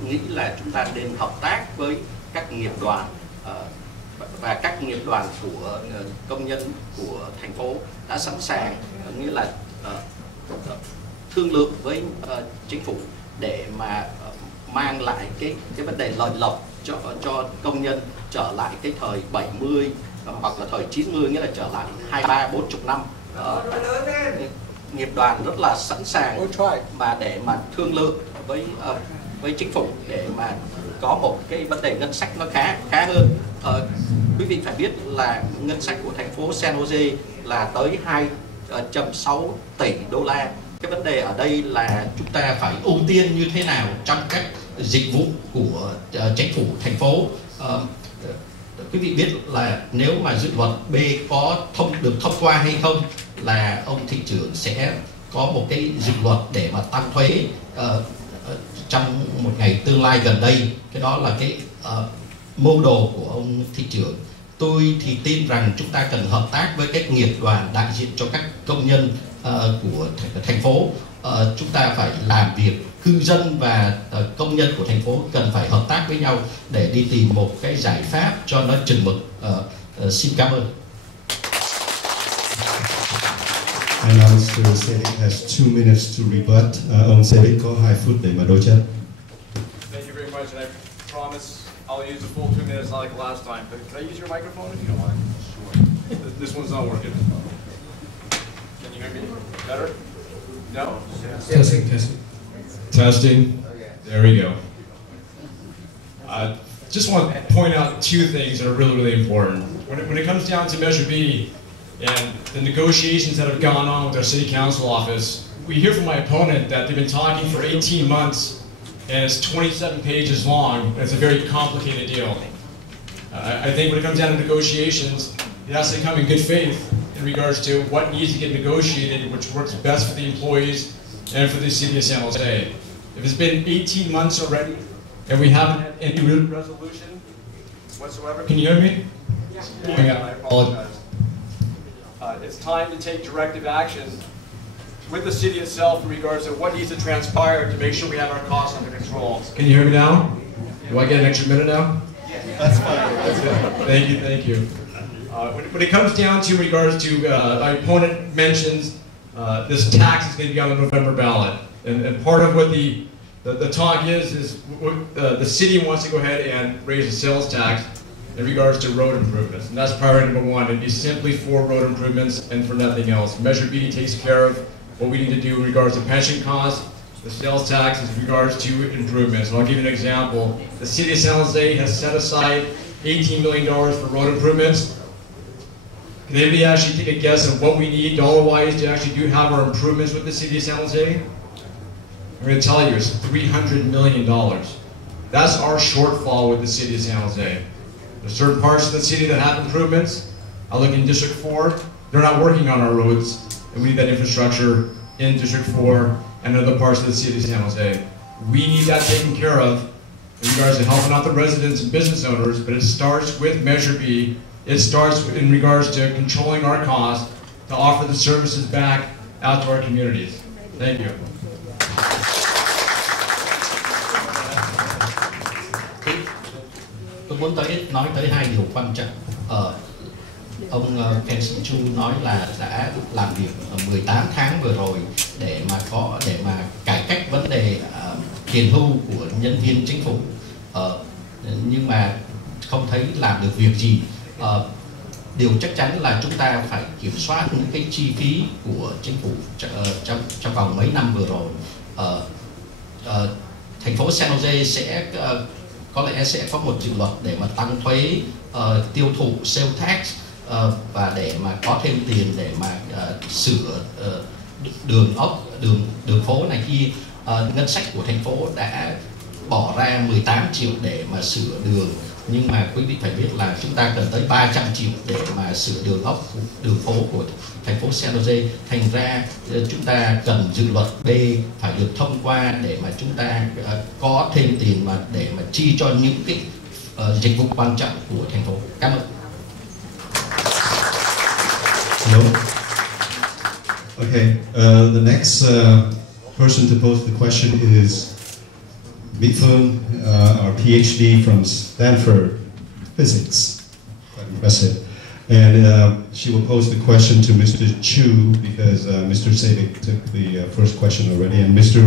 nghĩ là chúng ta nên hợp tác với các nghiệp đoàn và các nghiệp đoàn của công nhân của thành phố đã sẵn sàng, nghĩa là thương lượng với chính phủ để mà mang lại cái vấn đề lợi lộc cho công nhân trở lại cái thời 70 hoặc là thời 90, nghĩa là trở lại 23, 40 năm. Nghiệp đoàn rất là sẵn sàng mà để mà thương lượng với chính phủ để mà có một cái vấn đề ngân sách nó khá hơn. Quý vị phải biết là ngân sách của thành phố San Jose là tới 2.6 tỷ đô la. Cái vấn đề ở đây là chúng ta phải ưu tiên như thế nào trong các dịch vụ của chính phủ thành phố. Quý vị biết là nếu mà dự luật B có được thông qua hay không, là ông thị trưởng sẽ có một cái dự luật để mà tăng thuế trong một ngày tương lai gần đây. Cái đó là cái mưu đồ của ông thị trưởng. Tôi thì tin rằng chúng ta cần hợp tác với các nghiệp đoàn đại diện cho các công nhân của thành phố. Chúng ta phải làm việc, cư dân và công nhân của thành phố cần phải hợp tác với nhau để đi tìm một cái giải pháp cho nó chừng mực. Xin cảm ơn. And Mr. Sabic has 2 minutes to rebut. Ông Sabic có 2 phút để mà đối chất. Thank you very much, and I promise I'll use the full 2 minutes, not like last time. But can I use your microphone if you don't mind? Sure. This one's not working. Can you hear me better? No? Testing. Testing. There we go. Just want to point out 2 things that are really, really important. When it comes down to Measure B and the negotiations that have gone on with our city council office, we hear from my opponent that they've been talking for 18 months and it's 27 pages long, and it's a very complicated deal. I think when it comes down to negotiations, it has to come in good faith in regards to what needs to get negotiated, which works best for the employees and for the city of San Jose. If it's been 18 months already and we haven't had any resolution whatsoever, can you hear me? Yeah. I apologize. It's time to take directive action with the city itself in regards to what needs to transpire to make sure we have our costs under control. Can you hear me now? Do I get an extra minute now? That's fine. Thank you. When it comes down to regards to, our opponent mentions this tax is going to be on the November ballot. And part of what the talk is the city wants to go ahead and raise the sales tax in regards to road improvements. And that's priority number 1. It'd be simply for road improvements and for nothing else. Measure B takes care of what we need to do in regards to pension costs. The sales tax is in regards to improvements. And I'll give you an example. The city of San Jose has set aside $18 million for road improvements. Can anybody actually take a guess of what we need dollar-wise to actually do have our improvements with the city of San Jose? I'm going to tell you, it's $300 million. That's our shortfall with the city of San Jose. There's certain parts of the city that have improvements. I look in District 4, they're not working on our roads, and we need that infrastructure in District 4 and other parts of the city of San Jose. We need that taken care of in regards to helping out the residents and business owners, but it starts with Measure B. It starts in regards to controlling our costs to offer the services back out to our communities. Thank you. Tôi muốn nói tới 2 điều quan trọng. Ông Kansen Chu nói là đã làm việc 18 tháng vừa rồi để mà cải cách vấn đề tiền hưu của nhân viên chính phủ, nhưng mà không thấy làm được việc gì. Điều chắc chắn là chúng ta phải kiểm soát những cái chi phí của chính phủ trong vòng mấy năm vừa rồi. Thành phố San Jose có lẽ sẽ có một dự luật để mà tăng thuế tiêu thụ sales tax và để mà có thêm tiền để mà sửa đường ốc, đường phố này kia. Ngân sách của thành phố đã bỏ ra 18 triệu để mà sửa đường, nhưng mà quý vị phải biết là chúng ta cần tới 300 triệu để mà sửa đường ốc, đường phố của thành phố San Jose. Thành ra chúng ta cần dự luật B phải được thông qua để mà chúng ta có thêm tiền mà để mà chi cho những cái dịch vụ quan trọng của thành phố. Cảm ơn. Hello. Okay. The next person to pose the question is Mỹ Phương, our PhD from Stanford Physics. Quite impressive. And she will pose the question to Mr. Chu because Mr. Sabic took the first question already, and Mr.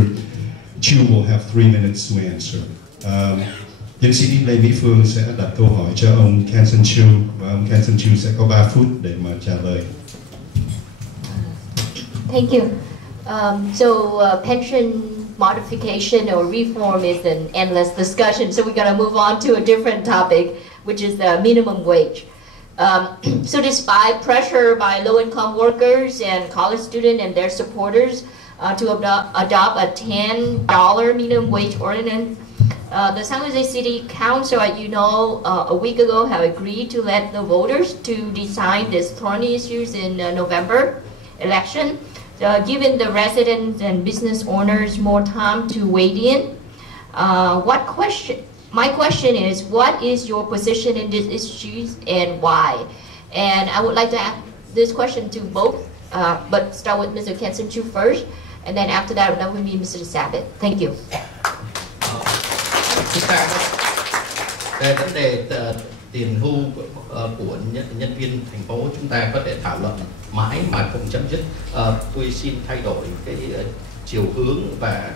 Chu will have 3 minutes to answer. Tiến sĩ Lê Mỹ Phương sẽ đặt câu hỏi cho ông Kansen Chu và ông Kansen Chu sẽ có 3 phút để mà trả lời. Thank you. Pension modification or reform is an endless discussion, so we're going to move on to a different topic, which is the minimum wage. So despite pressure by low-income workers and college students and their supporters to adopt a $10 minimum wage ordinance, the San Jose City Council, as you know, a week ago have agreed to let the voters to decide these thorny issues in November election, giving the residents and business owners more time to weigh in. My question is, what is your position in these issues and why? And I would like to ask this question to both, but start with Mr. Kansen Chu first, and then after that will be Mr. Sabic. Thank you. Chúng ta về vấn đề tiền hưu của nhân viên thành phố, chúng ta có thể thảo luận mãi mà không chấm dứt. Tôi xin thay đổi cái chiều hướng và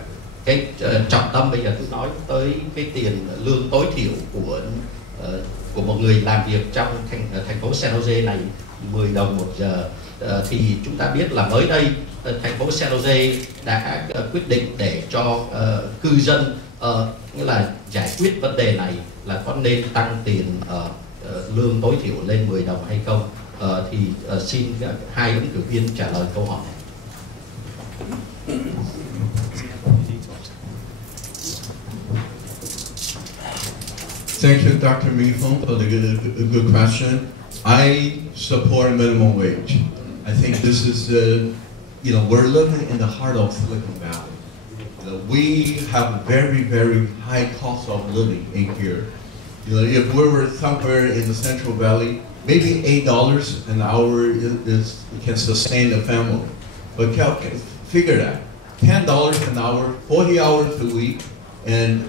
cái trọng tâm bây giờ tôi nói tới cái tiền lương tối thiểu của một người làm việc trong thành phố San Jose này, 10 đồng 1 giờ. Thì chúng ta biết là mới đây thành phố San Jose đã quyết định để cho cư dân nghĩa là giải quyết vấn đề này là có nên tăng tiền lương tối thiểu lên 10 đồng hay không. Thì xin hai ứng cử viên trả lời câu hỏi này. Thank you, Dr. Mỹ Phương, for the good question. I support minimum wage. I think this is we're living in the heart of Silicon Valley. We have very, very high cost of living in here. If we were somewhere in the Central Valley, maybe $8 an hour can sustain a family. But figure that, $10 an hour, 40 hours a week, and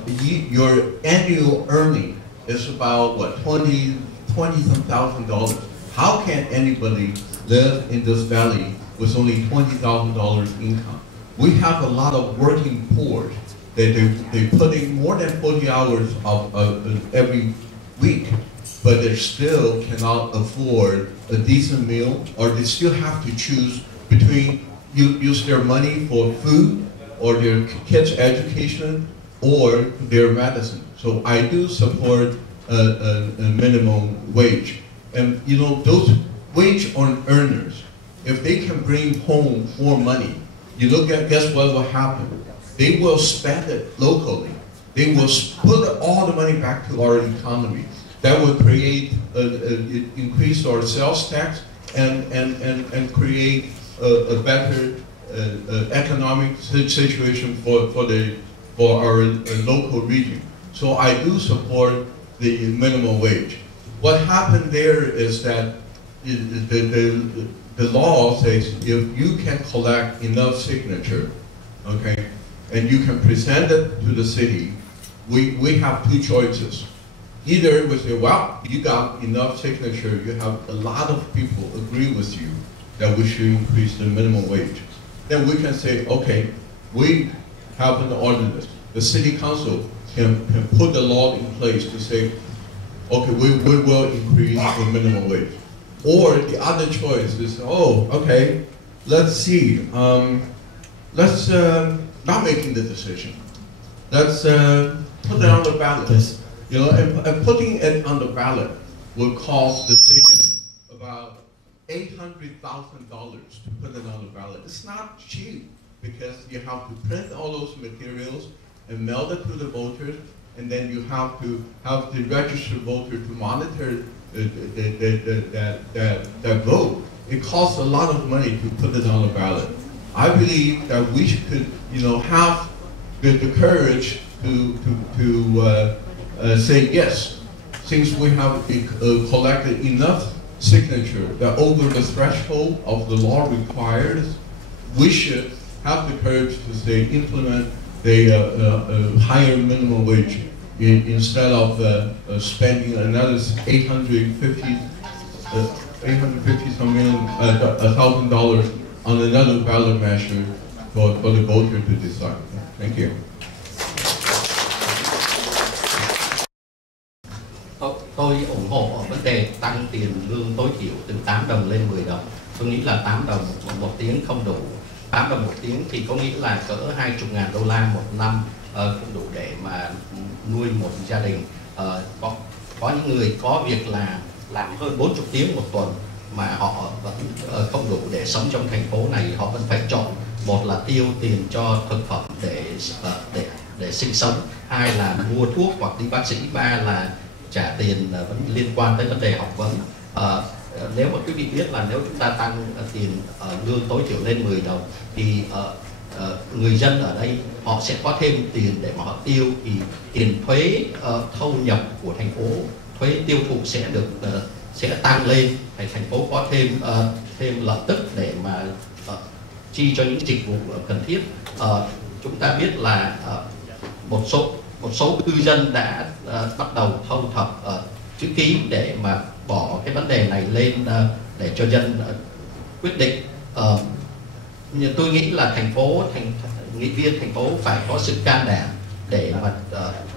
your annual earning is about what, $20,000 $20,000. How can anybody live in this valley with only $20,000 income? We have a lot of working poor that they put in more than 40 hours of every week, but they still cannot afford a decent meal, or they still have to choose between use their money for food or their kids' education or their medicine. So I do support a minimum wage. And those wage earners, if they can bring home more money, guess what will happen? They will spend it locally. They will put all the money back to our economy. That will create, increase our sales tax and create a better economic situation for our local region. So I do support the minimum wage. What happened there is that the law says if you can collect enough signature, okay, and you can present it to the city, we have two choices. Either we say, well, you got enough signature, you have a lot of people agree with you that we should increase the minimum wage. Then we can say, okay, we have an ordinance. The city council can put the law in place to say, okay, we will increase the minimum wage. Or the other choice is, okay, let's see, let's not making the decision. Let's put it on the ballot. Yes. And putting it on the ballot will cost the city about $800,000 to put it on the ballot. It's not cheap because you have to print all those materials and mail it to the voters, and then you have to have the registered voter to monitor that vote. It costs a lot of money to put it on the ballot. I believe that we could, have the courage to say yes, since we have collected enough signature that over the threshold of the law requires, we should have the courage to say implement the higher minimum wage instead of spending another $850,000 on another ballot measure for the voter to decide. Thank you. Tôi ủng hộ vấn đề tăng tiền lương tối thiểu từ 8 đồng lên 10 đồng. Tôi nghĩ là 8 đồng một tiếng không đủ. 8 đồng một tiếng thì có nghĩa là cỡ $20,000 một năm không đủ để mà nuôi một gia đình. Có những người có việc làm hơn 40 tiếng một tuần mà họ vẫn không đủ để sống trong thành phố này. Họ vẫn phải chọn, một là tiêu tiền cho thực phẩm để sinh sống, hai là mua thuốc hoặc đi bác sĩ, ba là trả tiền vẫn liên quan tới vấn đề học vấn. Nếu mà quý vị biết là nếu chúng ta tăng tiền lương tối thiểu lên 10 đồng thì người dân ở đây họ sẽ có thêm tiền để mà họ tiêu, thì tiền thuế thu nhập của thành phố, thuế tiêu thụ sẽ tăng lên, thì thành phố có thêm lợi tức để mà chi cho những dịch vụ cần thiết. Chúng ta biết là một số cư dân đã bắt đầu thu thập chữ ký để mà bỏ cái vấn đề này lên để cho dân quyết định. Nhưng tôi nghĩ là nghị viên thành phố phải có sự can đảm để mà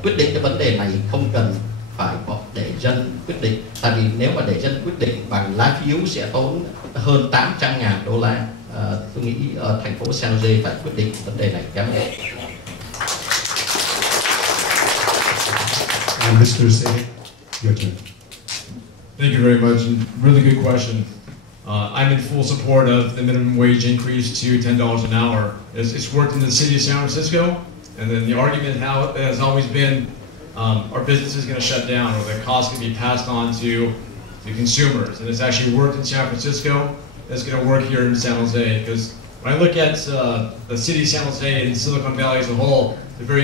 quyết định cái vấn đề này, không cần phải để dân quyết định. Tại vì nếu mà để dân quyết định bằng lá phiếu sẽ tốn hơn $800,000. Tôi nghĩ thành phố San Jose phải quyết định vấn đề này. Cảm ơn. And Mr. Sabic, your turn. Thank you very much. Really good question. I'm in full support of the minimum wage increase to $10 an hour. It's worked in the city of San Francisco, and then the argument has always been our business is going to shut down, or the cost can be passed on to consumers. And it's actually worked in San Francisco. It's going to work here in San Jose, because when I look at the city of San Jose and Silicon Valley as a whole, it's a very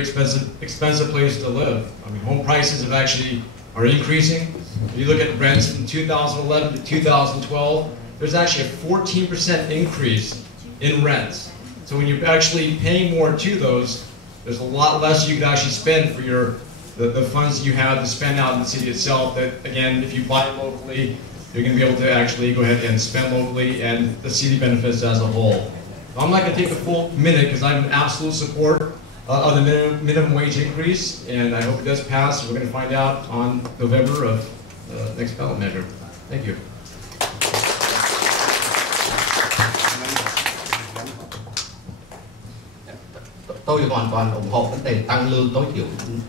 expensive place to live. I mean, home prices are increasing. If you look at rents from 2011 to 2012, there's actually a 14% increase in rents. So when you're actually paying more to those, there's a lot less you could actually spend for the funds you have to spend out in the city itself. That, again, if you buy locally, you're going to be able to actually go ahead and spend locally, and the city benefits as a whole. I'm not going to take the full minute because I'm in absolute support of the minimum wage increase, and I hope it does pass. We're going to find out on November of the next ballot measure. Thank you. Tôi hoàn toàn ủng hộ vấn đề tăng lương tối thiểu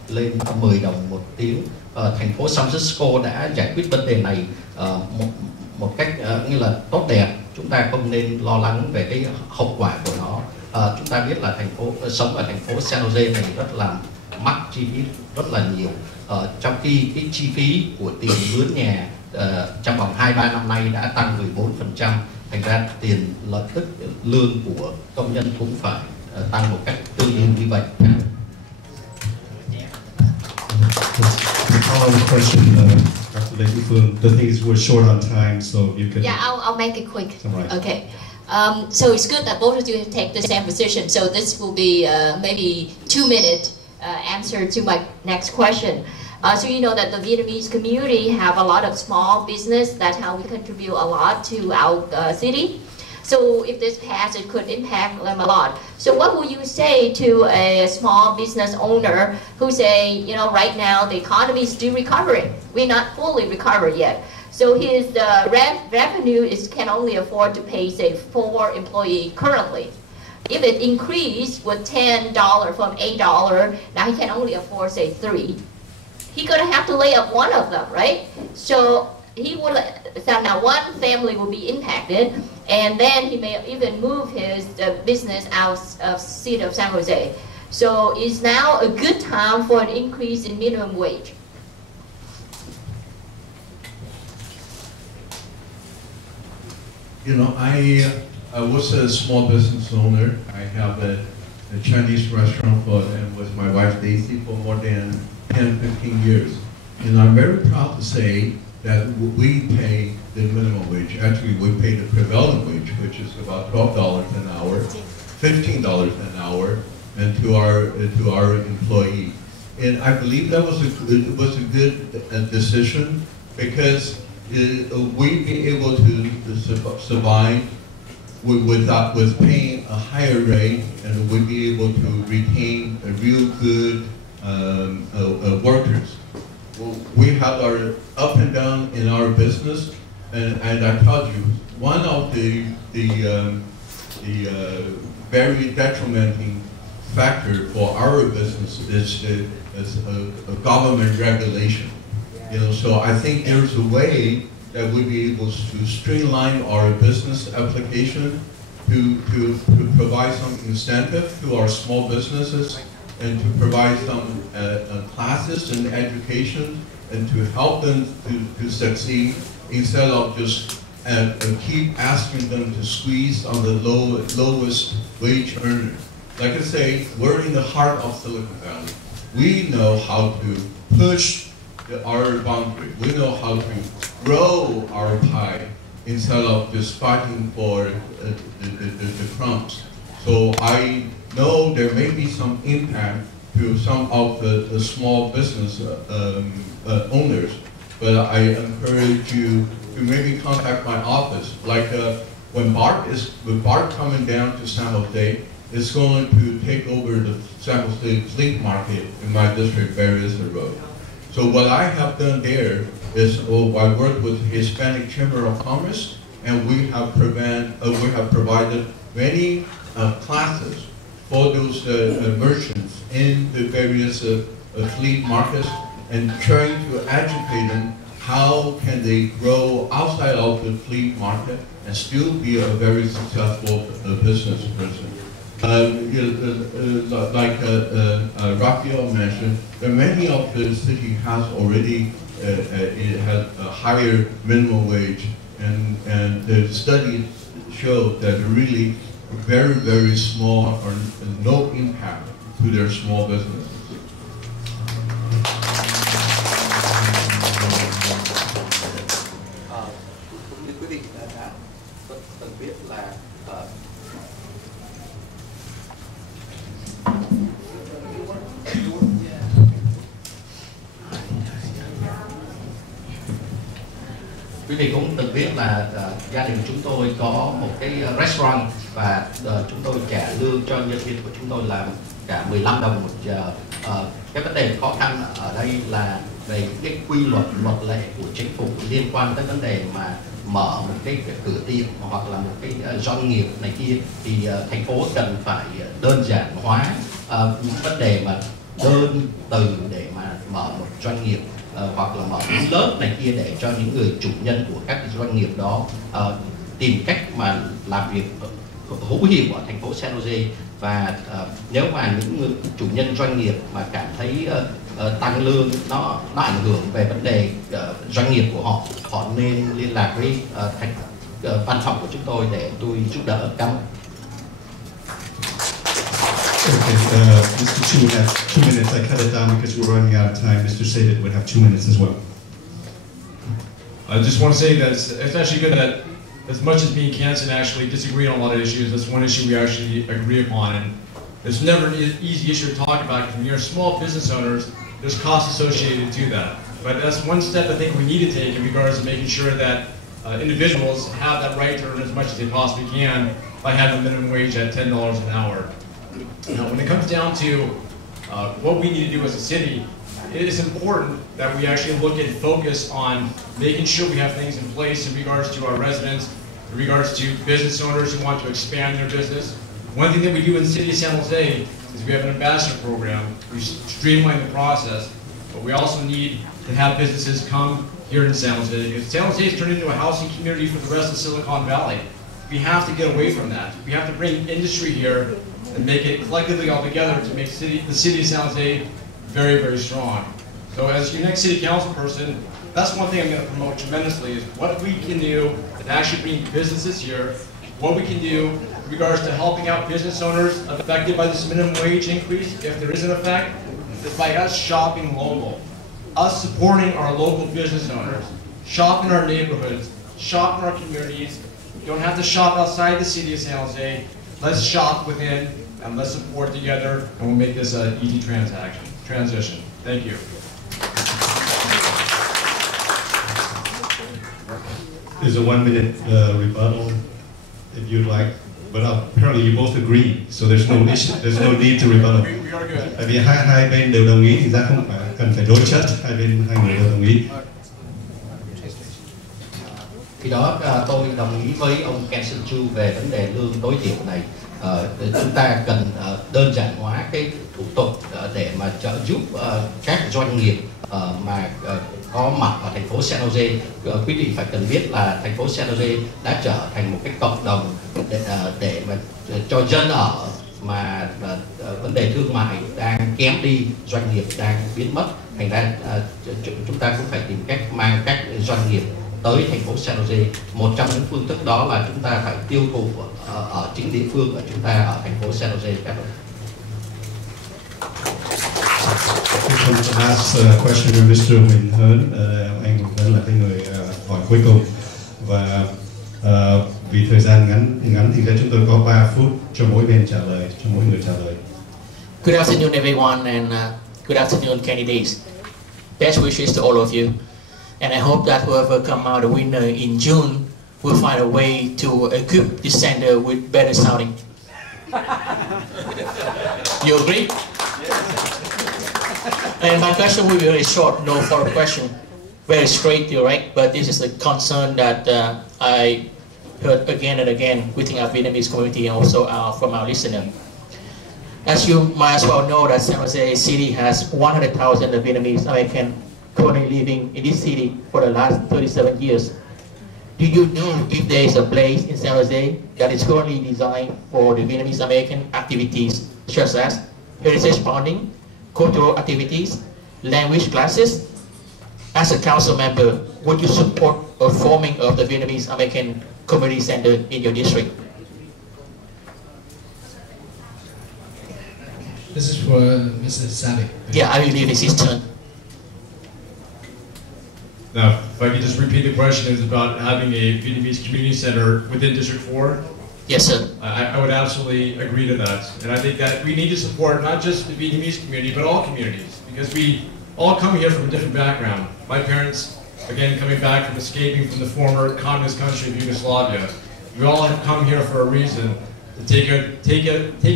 lên 10 đồng một tiếng. Thành phố San Francisco đã giải quyết vấn đề này một cách như là tốt đẹp. Chúng ta không nên lo lắng về cái hậu quả của nó. Chúng ta biết là sống ở thành phố San Jose này rất là mắc, chi phí rất là nhiều. Trong khi cái chi phí của tiền mướn nhà trong vòng 2-3 năm nay đã tăng 14%, thành ra tiền lợi tức lương của công nhân cũng phải tăng một cách tương đương như vậy. The follow-up question, Dr. Lê Mỹ Phương. The thing is, we're short on time, so you can. Yeah, I'll make it quick. Right. Okay. So it's good that both of you take the same position. So this will be maybe 2-minute answer to my next question. So you know that the Vietnamese community have a lot of small business. That's how we contribute a lot to our city. So if this passes, it could impact them a lot. So what would you say to a small business owner who say, you know, right now the economy is still recovering. We're not fully recovered yet. So his revenue can only afford to pay, say, 4 employees currently. If it increased with $10 from $8, now he can only afford, say, 3. He's going to have to lay off one of them, right? So he would that now one family will be impacted, and then he may even move his business out of city of San Jose. So is now a good time for an increase in minimum wage? You know, I was a small business owner. I have a Chinese restaurant with my wife Daisy for more than 10, 15 years. And I'm very proud to say that we pay the minimum wage. Actually, we pay the prevailing wage, which is about $12 an hour, $15 an hour, and to our employee. And I believe that was a good decision, because we'd be able to survive with paying a higher rate, and we'd be able to retain a real good workers. We have our up and down in our business, and I told you, one of the very detrimenting factor for our business is a government regulation. You know, so I think there's a way that we'll be able to streamline our business application to provide some incentive to our small businesses, and to provide some classes in education, and to help them to succeed, instead of just keep asking them to squeeze on the lowest wage earner. Like I say, we're in the heart of Silicon Valley. We know how to push our boundary. We know how to grow our pie instead of just fighting for the crumbs. So I know there may be some impact to some of the small business owners, but I encourage you to maybe contact my office. Like when Bart coming down to San Jose, it's going to take over the San Jose flea market in my district, Barrios Road. So what I have done there is I worked with Hispanic Chamber of Commerce, and we have provided many classes for those merchants in the various flea markets, and trying to educate them how can they grow outside of the flea market and still be a very successful business person. Like Rafael mentioned, many of the city has already had a higher minimum wage, and the studies show that really very, very small or no impact to their small businesses. Quý vị đã cần biết là quý vị cũng từng biết là gia đình chúng tôi có một cái restaurant, và chúng tôi trả lương cho nhân viên của chúng tôi là cả 15 đồng một giờ. Cái vấn đề khó khăn ở đây là về cái quy luật lệ của chính phủ liên quan tới vấn đề mà mở một cái cửa tiệm hoặc là một cái doanh nghiệp này kia, thì thành phố cần phải đơn giản hóa những vấn đề mà đơn từ để mà mở một doanh nghiệp, hoặc là mở những lớp này kia để cho những người chủ nhân của các doanh nghiệp đó tìm cách mà làm việc hữu hiệu ở thành phố San Jose. Và nếu mà những chủ nhân doanh nghiệp mà cảm thấy tăng lương nó ảnh hưởng về vấn đề doanh nghiệp của họ nên liên lạc với văn phòng của chúng tôi để tôi giúp đỡ. Cảm ơn. Okay, Mr. Chu would have 2 minutes. I cut it down because we're running out of time. Mr. Sabic would have 2 minutes as well. I just want to say that it's actually good that, as much as me and Kansen actually disagree on a lot of issues, that's one issue we actually agree upon. And it's never an easy issue to talk about, because when you're small business owners, there's costs associated to that. But that's one step I think we need to take in regards to making sure that individuals have that right to earn as much as they possibly can by having a minimum wage at $10 an hour. Now, when it comes down to what we need to do as a city, it is important that we actually look and focus on making sure we have things in place in regards to our residents, in regards to business owners who want to expand their business. One thing that we do in the city of San Jose is we have an ambassador program. We streamline the process, but we also need to have businesses come here in San Jose, because San Jose has turned into a housing community for the rest of Silicon Valley. We have to get away from that. We have to bring industry here and make it collectively all together to make the city of San Jose very, very strong. So as your next city council person, that's one thing I'm going to promote tremendously, is what we can do to actually bring businesses here, what we can do in regards to helping out business owners affected by this minimum wage increase, if there is an effect, is by us shopping local, us supporting our local business owners, shop in our neighborhoods, shop in our communities. You don't have to shop outside the city of San Jose. Let's shop within and let's support together, and we'll make this an easy transition. Thank you. There's a 1 minute rebuttal if you'd like, but apparently you both agree, so there's no issue, there's no need to rebuttal. We are good. Tại vì hai bên đều đồng ý thì ra không phải cần phải đối chất, hai người đều đồng ý. Khi đó tôi đồng ý với ông Kansen Chu về vấn đề lương tối thiểu này. Chúng ta cần đơn giản hóa cái thủ tục để mà trợ giúp các doanh nghiệp mà có mặt ở thành phố San Jose. Quý vị phải cần biết là thành phố San Jose đã trở thành một cái cộng đồng để mà cho dân ở, mà vấn đề thương mại đang kém đi, doanh nghiệp đang biến mất. Thành ra chúng ta cũng phải tìm cách mang các doanh nghiệp tới thành phố San Jose. Một trong những phương thức đó là chúng ta phải tiêu thụ ở chính địa phương của chúng ta ở thành phố San Jose. Cảm ơn. Last question to Mr. Huỳnh Hớn. Anh Huỳnh Hớn là cái người hỏi cuối cùng, và vì thời gian ngắn thì chúng tôi có 3 phút cho mỗi bên trả lời, cho mỗi người trả lời. Good afternoon, everyone, and good afternoon, candidates. Best wishes to all of you. And I hope that whoever come out a winner in June will find a way to equip this center with better sounding. You agree? And my question will be very short, no follow-up question. Very straight, direct, but this is a concern that I heard again and again within our Vietnamese community and also from our listener. As you might as well know, that San Jose City has 100,000 Vietnamese American currently living in this city for the last 37 years. Do you know if there is a place in San Jose that is currently designed for the Vietnamese American activities such as heritage bonding, cultural activities, language classes? As a council member, would you support a forming of the Vietnamese American Community Center in your district? This is for Mr. Sabic. Yeah, I believe it's his turn. Now, if I could just repeat the question, it's about having a Vietnamese community center within District 4. Yes, sir. I would absolutely agree to that. And I think that we need to support not just the Vietnamese community, but all communities, because we all come here from a different background. My parents, again, coming back from escaping from the former communist country of Yugoslavia. We all have come here for a reason, to take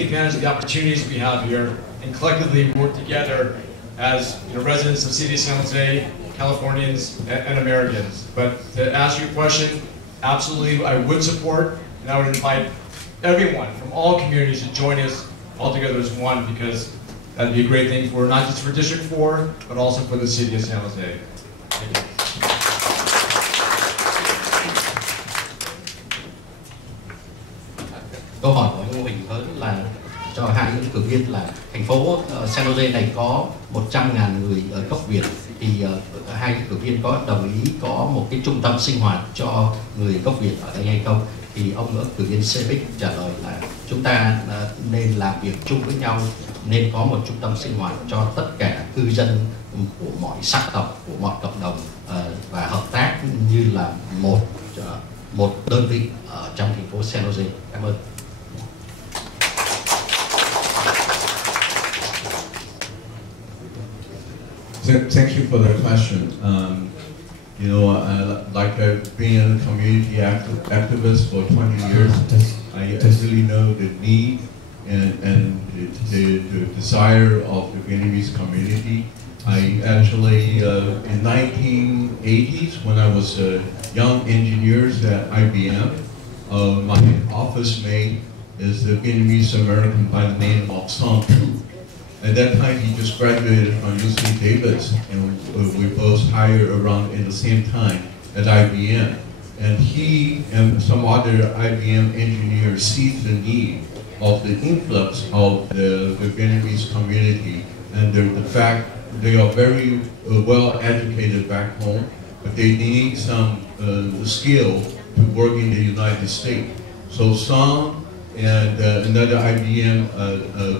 advantage of the opportunities we have here and collectively work together as residents of the city of San Jose, Californians, and Americans. But to ask your question, absolutely I would support, and I would invite everyone from all communities to join us all together as one, because that'd be a great thing for not just for District 4, but also for the city of San Jose. Thank you. Câu hỏi của ông Huỳnh Hớn là cho hai ứng cử viên là thành phố San Jose này có 100.000 người ở gốc Việt, thì hai ứng cử viên có đồng ý có một cái trung tâm sinh hoạt cho người gốc Việt ở đây hay không? Thì ông ứng cử viên Sabic trả lời là chúng ta nên làm việc chung với nhau, nên có một trung tâm sinh hoạt cho tất cả cư dân của mọi sắc tộc, của mọi cộng đồng, và hợp tác như là một đơn vị ở trong thành phố San Jose. Cảm ơn. Thank you for the question. Like I've been a community activist for 20 years, I really know the need and the desire of the Vietnamese community. I actually, in 1980s, when I was a young engineer at IBM, my office mate is the Vietnamese American by the name of Kansen Chu. At that time, he just graduated from UC Davis, and we both hired around in the same time at IBM. And he and some other IBM engineers seized the need of the influx of the Vietnamese community and the fact they are very well educated back home, but they need some skill to work in the United States. So some and another IBM,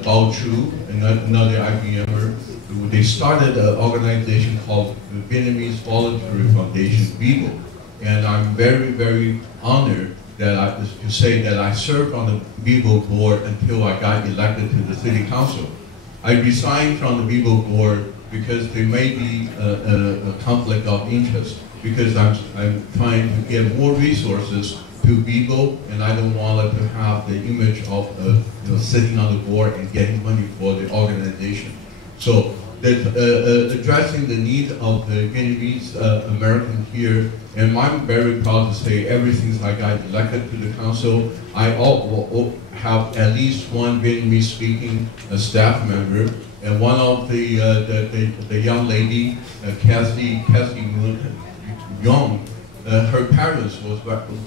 Bao Chu, another IBMer, they started an organization called the Vietnamese Voluntary Foundation, VIVO. And I'm very, very honored that to say that I served on the VIVO board until I got elected to the city council. I resigned from the VIVO board because there may be a conflict of interest, because I'm trying to get more resources to VIVO, and I don't want it to have the image of sitting on the board and getting money for the organization. So addressing the need of the Vietnamese Americans here, and I'm very proud to say ever since I got elected to the council, I have at least one Vietnamese speaking staff member, and one of the young lady, Cassie Young, her parents was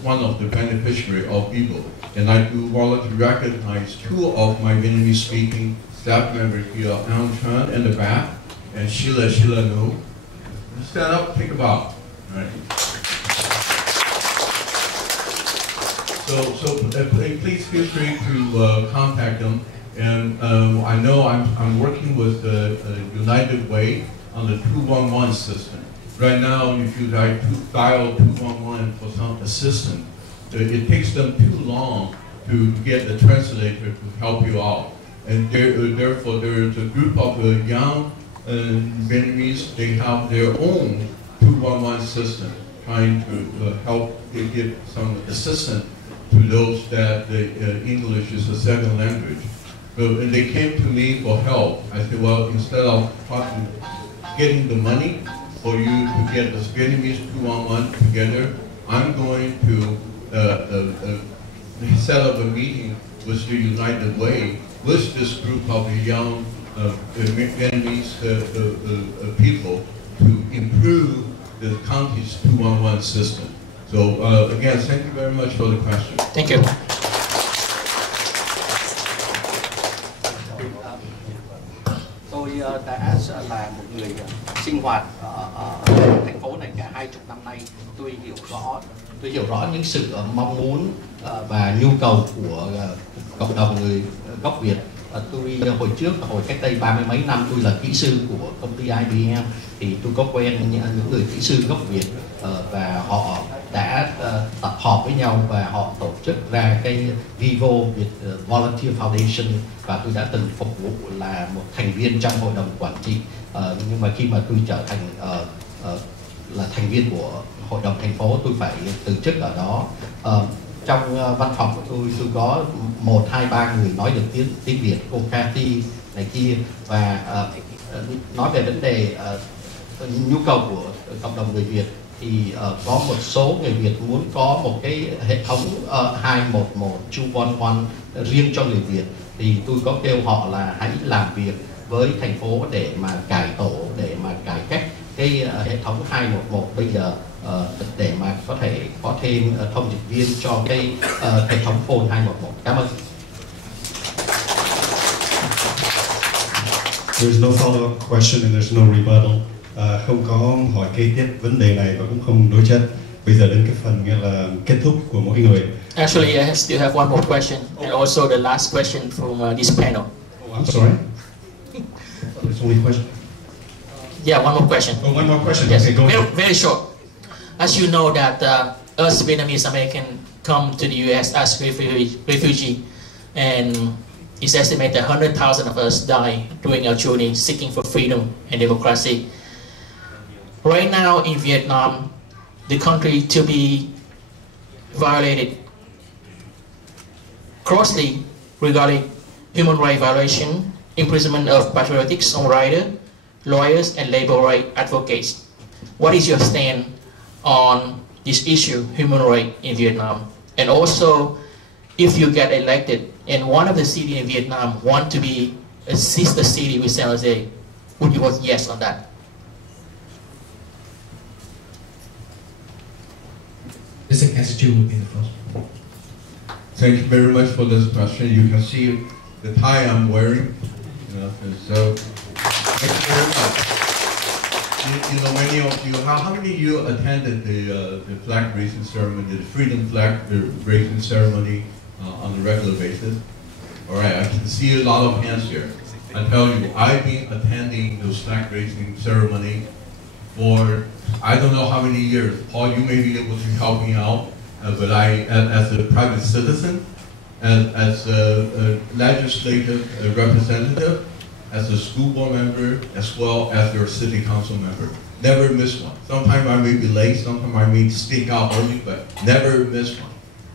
one of the beneficiaries of VIVO, and I do want to recognize two of my Vietnamese-speaking staff members here, Ang Chen in the back, and Sheila No. Stand up, take a bow. All right. So please feel free to contact them, and I know I'm working with the United Way on the 211 system. Right now, if you dial 211 for some assistance, it takes them too long to get the translator to help you out. And therefore, there is a group of young Vietnamese, they have their own 211 system, trying to help give some assistance to those that English is a second language. But they came to me for help. I said, well, instead of getting the money for you to get the Vietnamese 211 together, I'm going to set up a meeting with the United Way, with this group of the young Vietnamese people to improve the county's 211 system. So again, thank you very much for the question. Thank you. Tôi đã là một người sinh hoạt ở thành phố này cả 20 năm nay. Tôi hiểu rõ những sự mong muốn và nhu cầu của cộng đồng người gốc Việt. Tôi hồi cách đây 30 mấy năm tôi là kỹ sư của công ty IBM, thì tôi có quen những người kỹ sư gốc Việt và họ đã tập họp với nhau và họ tổ chức ra cái VIVO Việt Volunteer Foundation, và tôi đã từng phục vụ là một thành viên trong hội đồng quản trị, nhưng mà khi mà tôi trở thành là thành viên của hội đồng thành phố, tôi phải từ chức ở đó. Trong văn phòng của tôi có 1, 2, 3 người nói được tiếng Việt, cô Cathy này kia, và nói về vấn đề nhu cầu của cộng đồng người Việt, thì có một số người Việt muốn có một cái hệ thống 211 211 riêng cho người Việt, thì tôi có kêu họ là hãy làm việc với thành phố để mà cải tổ, để mà cải cách cái hệ thống 211 bây giờ, để mà có thể có thêm thông dịch viên cho cái hệ thống phone 211. Cảm ơn. There's no follow-up question and there's no rebuttal. Không có hỏi kế tiếp vấn đề này và cũng không đối chất. Bây giờ đến cái phần nghĩa là kết thúc của mỗi người. Actually, I still have one more question, and also the last question from this panel. Oh, I'm sorry. There's only question. Yeah, one more question. Oh, one more question. Yes, Okay, go ahead. Very short. As you know that us Vietnamese American come to the U.S. as refugee, and it's estimated 100,000 of us die during our journey seeking for freedom and democracy. Right now in Vietnam, the country to be violated grossly regarding human rights violation, imprisonment of patriotic songwriters, lawyers, and labor rights advocates. What is your stand on this issue, human rights in Vietnam? And also, if you get elected and one of the cities in Vietnam want to be a sister city with San Jose. Would you vote yes on that? Mr. Kansen Chu will be the first. Thank you very much for this question. You can see the tie I'm wearing. You know, so thank you very much. You know, many of you, how many of you attended the flag raising ceremony, the freedom flag raising ceremony on a regular basis? All right, I can see a lot of hands here. I tell you, I've been attending those flag raising ceremony for I don't know how many years. Paul, you may be able to help me out, but I, as a private citizen, as a legislative representative, as a school board member, as well as your city council member, never miss one. Sometimes I may be late, sometimes I may sneak out early, but never miss one.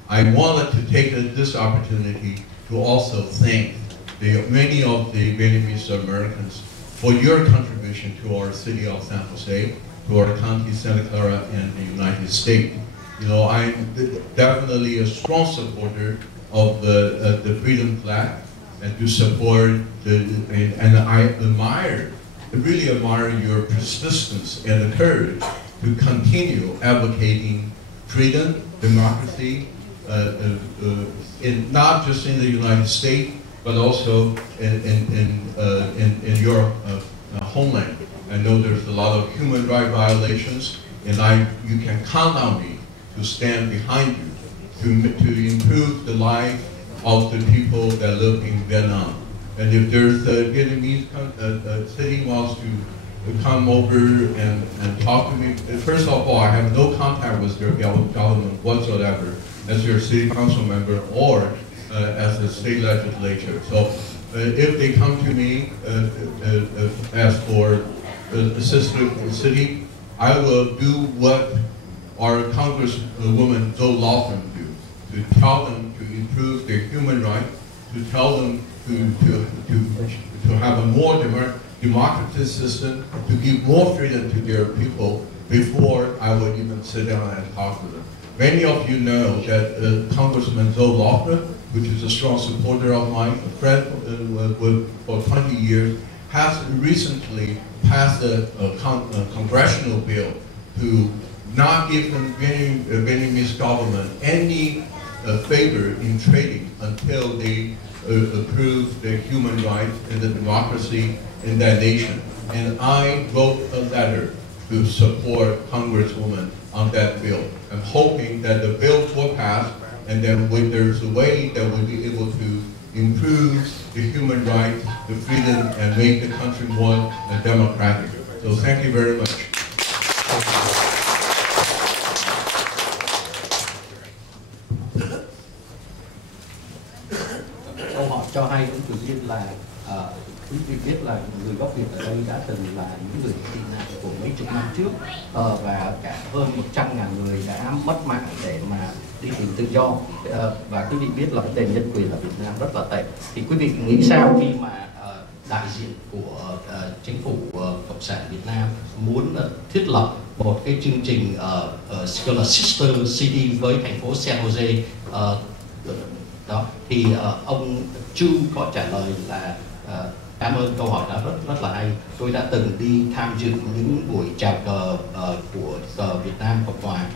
I wanted to take this opportunity to also thank many of the Vietnamese Americans for your contribution to our city of San Jose, to our county, Santa Clara, and the United States. You know, I'm definitely a strong supporter of the freedom flag, and to support and I really admire your persistence and the courage to continue advocating freedom, democracy, not just in the United States, but also in your homeland. I know there's a lot of human rights violations, and you can count on me to stand behind you to improve the life of the people that live in Vietnam. And if there's a Vietnamese city wants to come over and talk to me, first of all, I have no contact with their government whatsoever as your city council member or as a state legislature. So if they come to me, ask for assistance in the city, I will do what our Congresswoman Zoe Lofgren do, to tell them to improve their human rights, to tell them to have a more democratic system, to give more freedom to their people before I would even sit down and talk to them. Many of you know that Congressman Zoe Lofgren, which is a strong supporter of mine, a friend for 20 years, has recently passed a congressional bill to not give the Vietnamese government any favor in trading until they approve the human rights and the democracy in that nation. And I wrote a letter to support Congresswoman on that bill. I'm hoping that the bill will pass, and then when there's a way that we'll be able to improve the human rights, the freedom, and make the country more democratic. So thank you very much. Câu hỏi cho hai ứng cử viên là quý vị biết là người gốc Việt ở đây đã từng là những người tị nạn của mấy chục năm trước, và cả hơn 100.000 người đã mất mạng để mà đi tìm tự do, và quý vị biết là vấn đề nhân quyền ở Việt Nam rất là tệ. Thì quý vị nghĩ sao khi mà đại diện của chính phủ Cộng sản Việt Nam muốn thiết lập một cái chương trình gọi là Sister City với thành phố San Jose đó, thì ông Chu có trả lời là cảm ơn, câu hỏi đó rất là hay. Tôi đã từng đi tham dự những buổi chào cờ của Việt Nam Cộng Hòa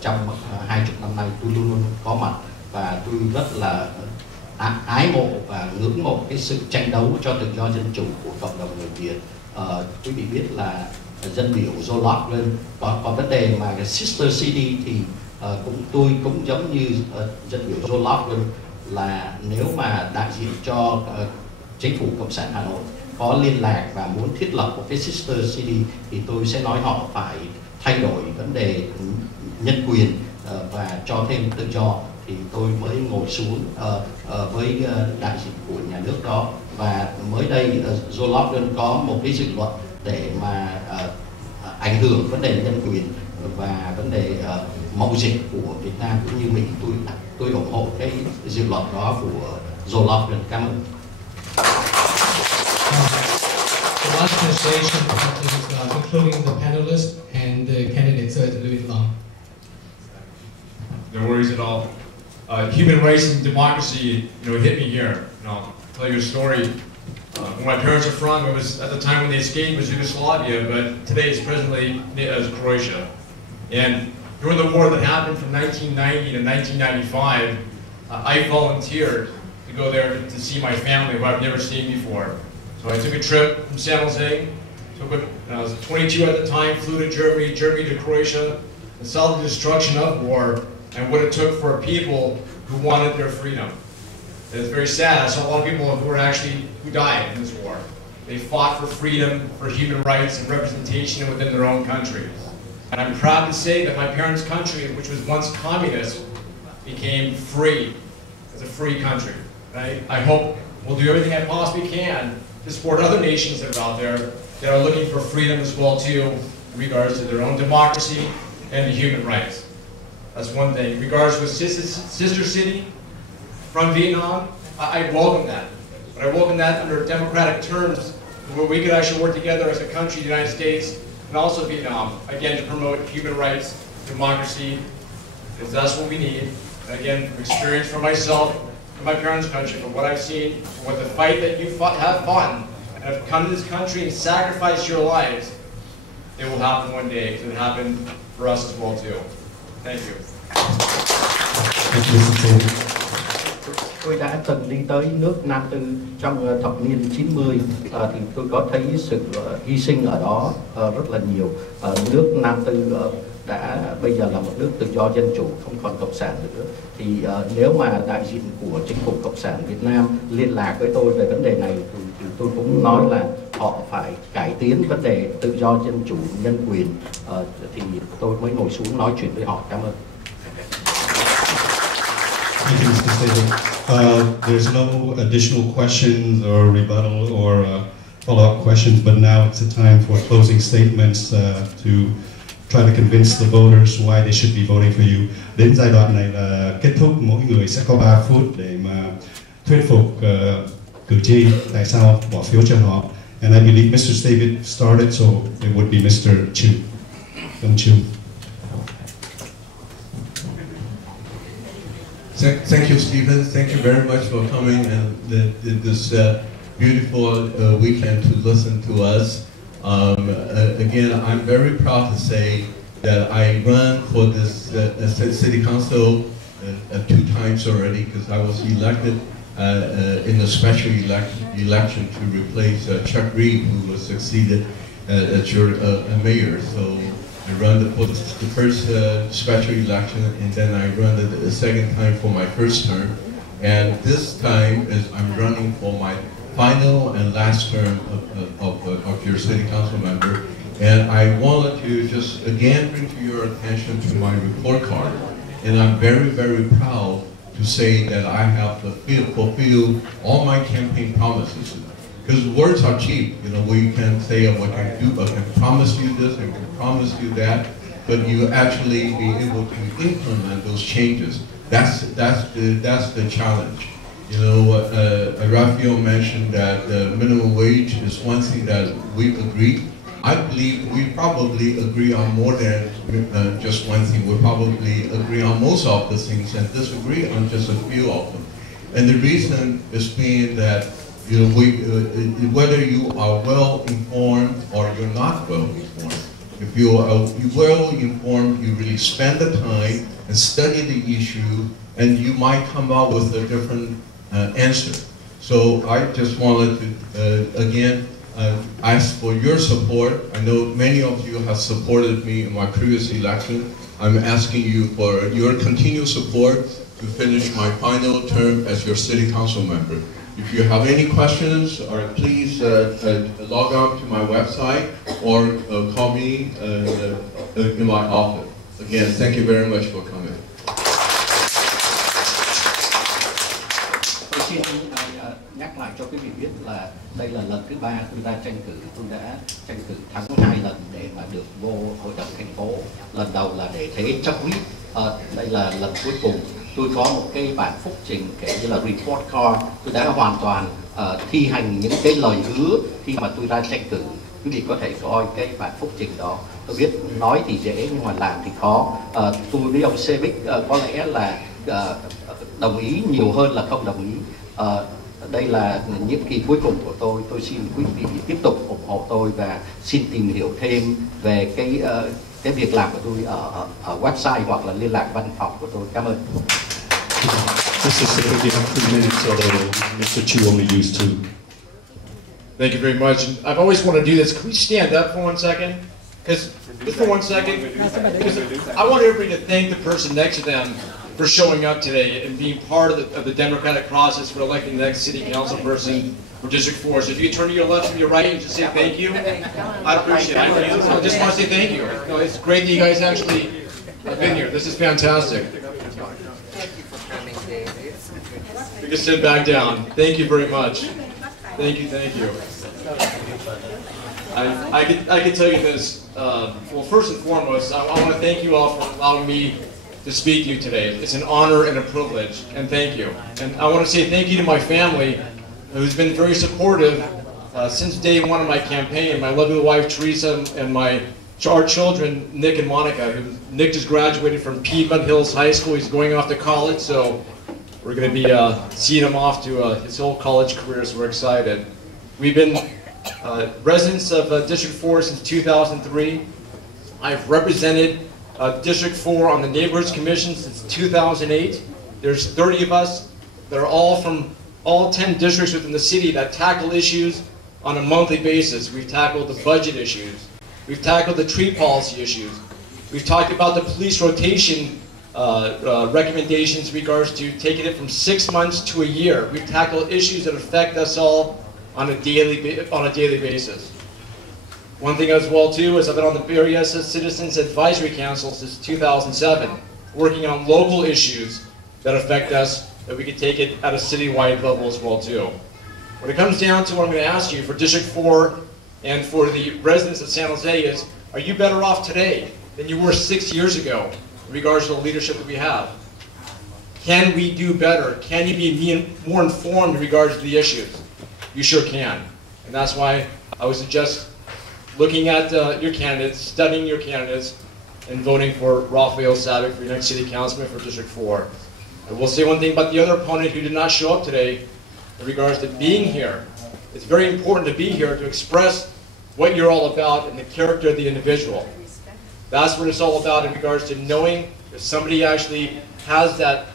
trong 20 năm nay. Tôi luôn luôn có mặt và tôi rất là ái mộ và ngưỡng mộ cái sự tranh đấu cho tự do dân chủ của cộng đồng người Việt. Quý vị biết là dân biểu Rose Herrera có vấn đề mà cái Sister City thì tôi cũng giống như dân biểu Rose Herrera, là nếu mà đại diện cho chính phủ Cộng sản Hà Nội có liên lạc và muốn thiết lập một cái Sister City thì tôi sẽ nói họ phải thay đổi vấn đề nhân quyền và cho thêm tự do, thì tôi mới ngồi xuống với đại diện của nhà nước đó. Và mới đây Rose Herrera có một cái dự luật để mà ảnh hưởng vấn đề nhân quyền và vấn đề mậu dịch của Việt Nam cũng như Mỹ. Tôi ủng hộ cái dự luật đó của Rose Herrera. Cảm ơn. The last translation is including the panelists and the candidates, so it's a little bit long. No worries at all. Human rights and democracy, hit me here. I'll tell you a story. Where my parents are from, it was at the time when they escaped was Yugoslavia, but today is presently Croatia. And during the war that happened from 1990 to 1995, I volunteered to go there to see my family, who I've never seen before. So I took a trip from San Jose. I was 22 at the time, flew to Germany to Croatia, and saw the destruction of war and what it took for people who wanted their freedom. And it's very sad. I saw a lot of people who died in this war. They fought for freedom, for human rights and representation within their own country. And I'm proud to say that my parents' country, which was once communist, became free. It's a free country. I hope we'll do everything I possibly can to support other nations that are out there that are looking for freedom as well too, in regards to their own democracy and human rights. That's one thing. In regards to a sister city from Vietnam, I welcome that. But I welcome that under democratic terms, where we could actually work together as a country, the United States, and also Vietnam, again, to promote human rights, democracy, because that's what we need. And again, from experience for myself and my parents' country, from what I've seen, from what the fight that you have fought, and have come to this country and sacrificed your lives, it will happen one day, because it happened for us as well too. Thank you. Tôi đã từng đi tới nước Nam Tư trong thập niên 90, thì tôi có thấy sự hy sinh ở đó rất là nhiều. Nước Nam Tư bây giờ là một nước tự do dân chủ, không còn cộng sản nữa. Thì nếu mà đại diện của chính phủ cộng sản Việt Nam liên lạc với tôi về vấn đề này, thì tôi cũng nói là họ phải cải tiến vấn đề tự do dân chủ nhân quyền, thì tôi mới ngồi xuống nói chuyện với họ. Cảm ơn. Thank you, Mr. Sabic. There's no additional questions or rebuttal or follow-up questions, but now it's the time for closing statements to try to convince the voters why they should be voting for you. Đến giai đoạn này là kết thúc, mỗi người sẽ có 3 phút để mà thuyết phục cử tri tại sao bỏ phiếu cho họ. And I believe Mr. Sabic started, so it would be Mr. Chu. Ông Chu. Thank you, Stephen. Thank you very much for coming and this beautiful weekend to listen to us. Again, I'm very proud to say that I ran for this city council 2 times already, because I was elected in a special election to replace Chuck Reed, who was succeeded as your mayor. So I ran for the first special election, and then I ran the second time for my first term. And this time I'm running for my final and last term of your city council member. And I wanted to just again bring to your attention to my report card. And I'm very, very proud to say that I have fulfilled all my campaign promises. Because words are cheap, we can say what I do, I can promise you this, I can promise you that, but you actually be able to implement those changes. That's the challenge. Rafael mentioned that the minimum wage is one thing that we agree. I believe we probably agree on more than just one thing. We probably agree on most of the things and disagree on just a few of them. And the reason is being that whether you are well informed or you're not well informed. If you are well informed, you really spend the time and study the issue, and you might come out with a different answer. So I just wanted to again ask for your support. I know many of you have supported me in my previous election. I'm asking you for your continued support to finish my final term as your city council member. If you have any questions, or please log on to my website or call me in my office. Again, thank you very much for coming. Tôi xin nhắc lại cho quý vị biết là đây là lần thứ 3 tôi đã tranh cử. Tôi đã tranh cử thắng 2 lần để mà được vô hội đồng thành phố. Lần đầu là để thế chấp quýt. Đây là lần cuối cùng. Tôi có một cái bản phúc trình kể như là report card. Tôi đã hoàn toàn thi hành những cái lời hứa khi mà tôi ra tranh cử. Quý vị có thể coi cái bản phúc trình đó. Tôi biết nói thì dễ nhưng mà làm thì khó. Tôi với ông Sabic có lẽ là đồng ý nhiều hơn là không đồng ý. đây là nhiệm kỳ cuối cùng của tôi xin quý vị tiếp tục ủng hộ tôi và xin tìm hiểu thêm về cái việc làm của tôi ở website hoặc là liên lạc văn phòng của tôi. Cảm ơn. Mr. Sabic, you have 3 minutes, although Mr. Chu only used 2. Thank you very much. And I've always wanted to do this. Can we stand up for 1 second? Because just for 1 second, I want everybody to thank the person next to them for showing up today and being part of the democratic process for electing the next city council person for District 4. So if you turn to your left and your right and just say thank you, I'd appreciate it. I just want to say thank you. No, it's great that you guys actually have been here. This is fantastic. You can sit back down. Thank you very much. Thank you, thank you. I could tell you this. Well, first and foremost, I want to thank you all for allowing me to speak to you today. It's an honor and a privilege, and thank you. And I want to say thank you to my family, who's been very supportive since day one of my campaign. My lovely wife, Teresa, and our children, Nick and Monica. Nick just graduated from Piedmont Hills High School. He's going off to college, so we're going to be seeing him off to his whole college career, so we're excited. We've been residents of District 4 since 2003. I've represented District 4 on the Neighborhoods Commission since 2008. There's 30 of us that are all from all 10 districts within the city that tackle issues on a monthly basis. We've tackled the budget issues. We've tackled the tree policy issues. We've talked about the police rotation recommendations in regards to taking it from 6 months to a year. We've tackled issues that affect us all on a daily basis. One thing as well too is I've been on the Area Citizens Advisory Council since 2007, working on local issues that affect us, that we can take it at a citywide level as well too. When it comes down to what I'm going to ask you for District 4 and for the residents of San Jose is, are you better off today than you were 6 years ago in regards to the leadership that we have? Can we do better? Can you be more informed in regards to the issues? You sure can. And that's why I would suggest looking at your candidates, studying your candidates, and voting for Rafael Sabic for your next city councilman for District 4. I will say one thing about the other opponent who did not show up today in regards to being here. It's very important to be here to express what you're all about and the character of the individual. That's what it's all about in regards to knowing if somebody actually has that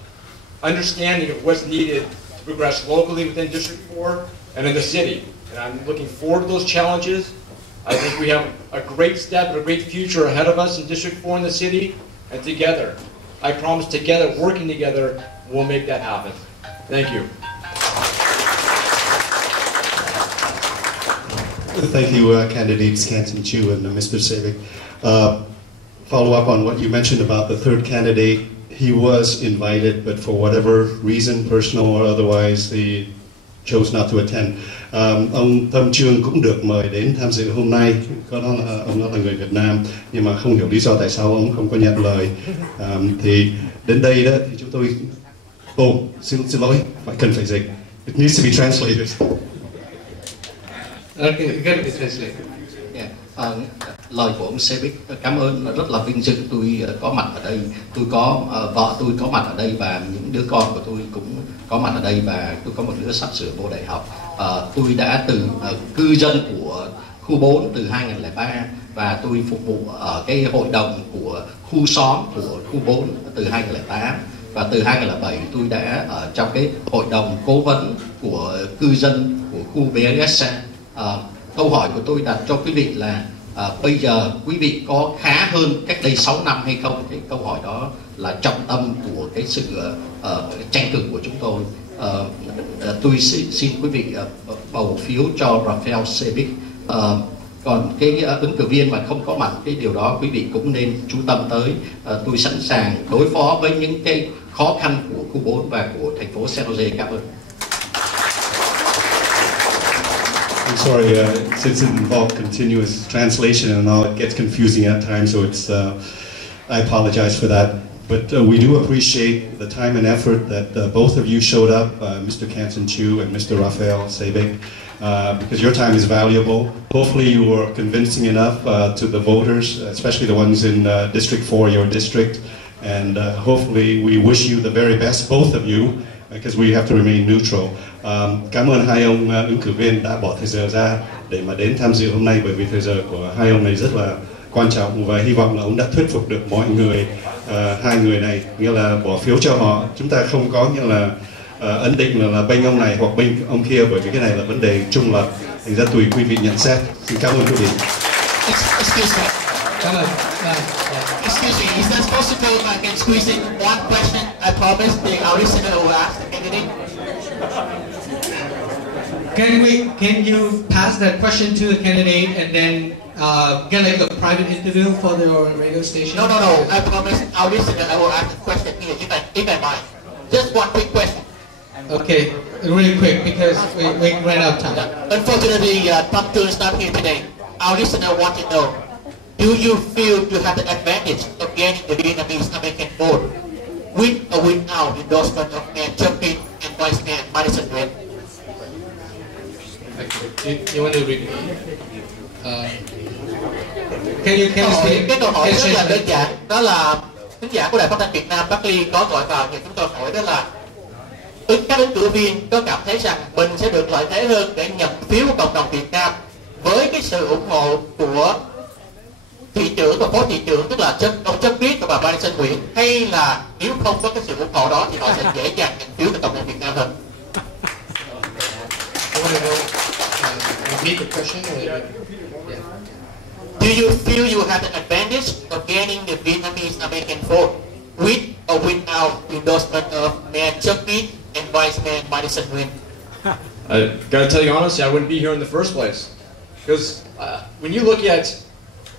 understanding of what's needed to progress locally within District 4 and in the city. And I'm looking forward to those challenges. I think we have a great step and a great future ahead of us in District 4 in the city, and together, I promise together, working together, we'll make that happen. Thank you. Thank you, candidates Kansen Chu and Mr. Sabic. Follow up on what you mentioned about the third candidate. He was invited, but for whatever reason, personal or otherwise, he chose not to attend. Ông Tâm Chương cũng được mời đến tham dự hôm nay. Có đó là ông đó là người Việt Nam, nhưng mà không hiểu lý do tại sao ông không có nhận lời. Thì đến đây đó thì chúng tôi xin lỗi, cần phải dịch. It needs to be translated. Okay, good to translate. Yeah. Lời của ông Sabic, cảm ơn, rất là vinh dự tôi có mặt ở đây. Tôi có vợ tôi có mặt ở đây và những đứa con của tôi cũng có mặt ở đây, và tôi có một đứa sắp sửa vô đại học. Tôi đã từ cư dân của khu 4 từ 2003 và tôi phục vụ ở cái hội đồng của khu xóm của khu 4 từ 2008, và từ 2007 tôi đã ở trong cái hội đồng cố vấn của cư dân của khu BSA. Câu hỏi của tôi đặt cho quý vị là bây giờ quý vị có khá hơn cách đây 6 năm hay không? Cái câu hỏi đó là trọng tâm của cái sự tranh cử của chúng tôi. Tôi xin quý vị bầu phiếu cho Rafael Sabic. Còn cái ứng cử viên mà không có mặt, cái điều đó quý vị cũng nên chú tâm tới. Tôi sẵn sàng đối phó với những cái khó khăn của khu 4 và của thành phố San Jose. Cảm ơn. I'm sorry, since it involved continuous translation and all, it gets confusing at times, so it's, I apologize for that. But we do appreciate the time and effort that both of you showed up, Mr. Kansen Chu and Mr. Rafael Sabic, because your time is valuable. Hopefully you were convincing enough to the voters, especially the ones in District 4, your district, and hopefully we wish you the very best, both of you, because we have to remain neutral. Cảm ơn hai ông ứng cử viên đã bỏ thời giờ ra để mà đến tham dự hôm nay, bởi vì thời giờ của hai ông này rất là quan trọng, và hy vọng là ông đã thuyết phục được mọi người, hai người này, nghĩa là bỏ phiếu cho họ. Chúng ta không có nghĩa là ấn định là bên ông này hoặc bên ông kia, bởi vì cái này là vấn đề trung lập, thành ra tùy quý vị nhận xét. Xin cảm ơn quý vị. Excuse me. Cảm ơn. Excuse me, is that possible if I can squeeze in one question? I promise our listener will ask the candidate. Can you pass that question to the candidate and then get like a private interview for the radio station? No. I promise our listener I will ask the question here if I mind. Just one quick question. Okay, really quick because we ran out of time. Unfortunately, Tom Chương is not here today. Our listener want to know: do you feel you have the advantage of gaining the Vietnamese American vote with or without endorsement of Mayor Chương and Vice Mayor Martinez-Roach? You want to read? Can you speak? Cái câu hỏi rất là đơn giản, đó là khán giả của Đài Phát thanh Việt Nam Bắc Ly có gọi vào thì chúng tôi hỏi đó là các ứng cử viên có cảm thấy rằng mình sẽ được lợi thế hơn để nhận phiếu của cộng đồng Việt Nam với cái sự ủng hộ của thị trưởng và phó thị trưởng, tức là ông Chất Biết và bà Martinez-Roach, hay là nếu không có cái sự ủng hộ đó thì họ sẽ dễ dàng nhận phiếu của cộng đồng Việt Nam hơn? Repeat the question. Do you feel you have the advantage of gaining the Vietnamese American vote with or without endorsement of Mayor Chất Biết and Vice Mayor Martinez-Roach? I gotta tell you honestly, I wouldn't be here in the first place. Because when you look at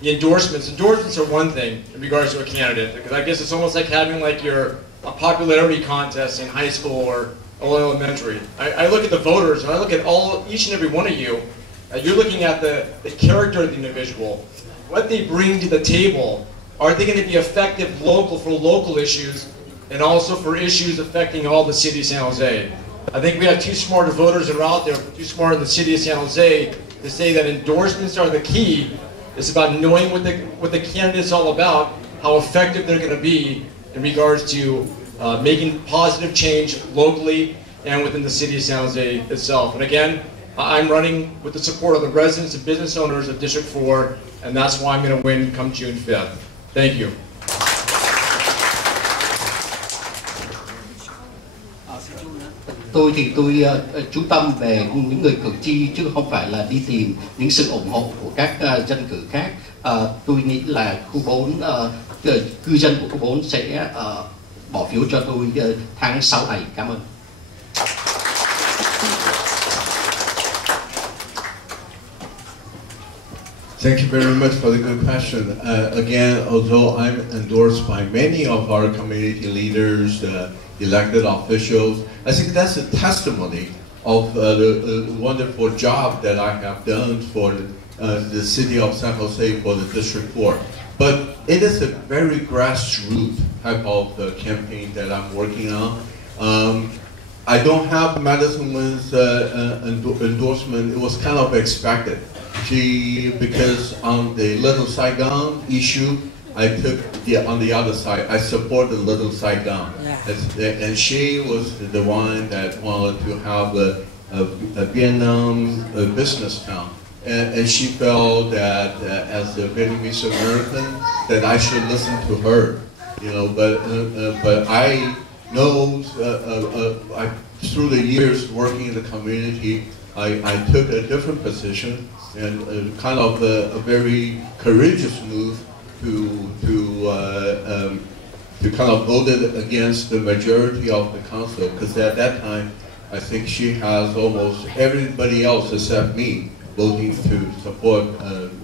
the endorsements are one thing in regards to a candidate. Because I guess it's almost like having like a popularity contest in high school or elementary. I look at the voters and I look at each and every one of you. You're looking at the character of the individual, what they bring to the table. Are they going to be effective for local issues and also for issues affecting all the city of San Jose? I think we have too smart voters that are out there, too smart in the city of San Jose to say that endorsements are the key. It's about knowing what the candidate's all about, how effective they're going to be in regards to making positive change locally and within the city of San Jose itself. And again, I'm running with the support of the residents and business owners of District 4, and that's why I'm going to win come June 5th. Thank you. Tôi thì tôi chú tâm về những người cử tri chứ không phải là đi tìm những sự ủng hộ của các dân cử khác. Tôi nghĩ là khu 4, cư dân của khu 4 sẽ bỏ phiếu cho tôi tháng 6 này. Cảm ơn. Thank you very much for the good question. Again, although I'm endorsed by many of our community leaders, elected officials, I think that's a testimony of the wonderful job that I have done for the city of San Jose for the District 4. But it is a very grassroots type of campaign that I'm working on. I don't have Madison Wynn's endorsement. It was kind of expected. Because on the Little Saigon issue, I took on the other side. I support the Little Saigon, and she was the one that wanted to have a Vietnam business town, and she felt that as a Vietnamese American, that I should listen to her, you know. But I know through the years working in the community, I took a different position. And kind of a very courageous move to kind of vote against the majority of the council, because at that time I think she has almost everybody else except me voting to support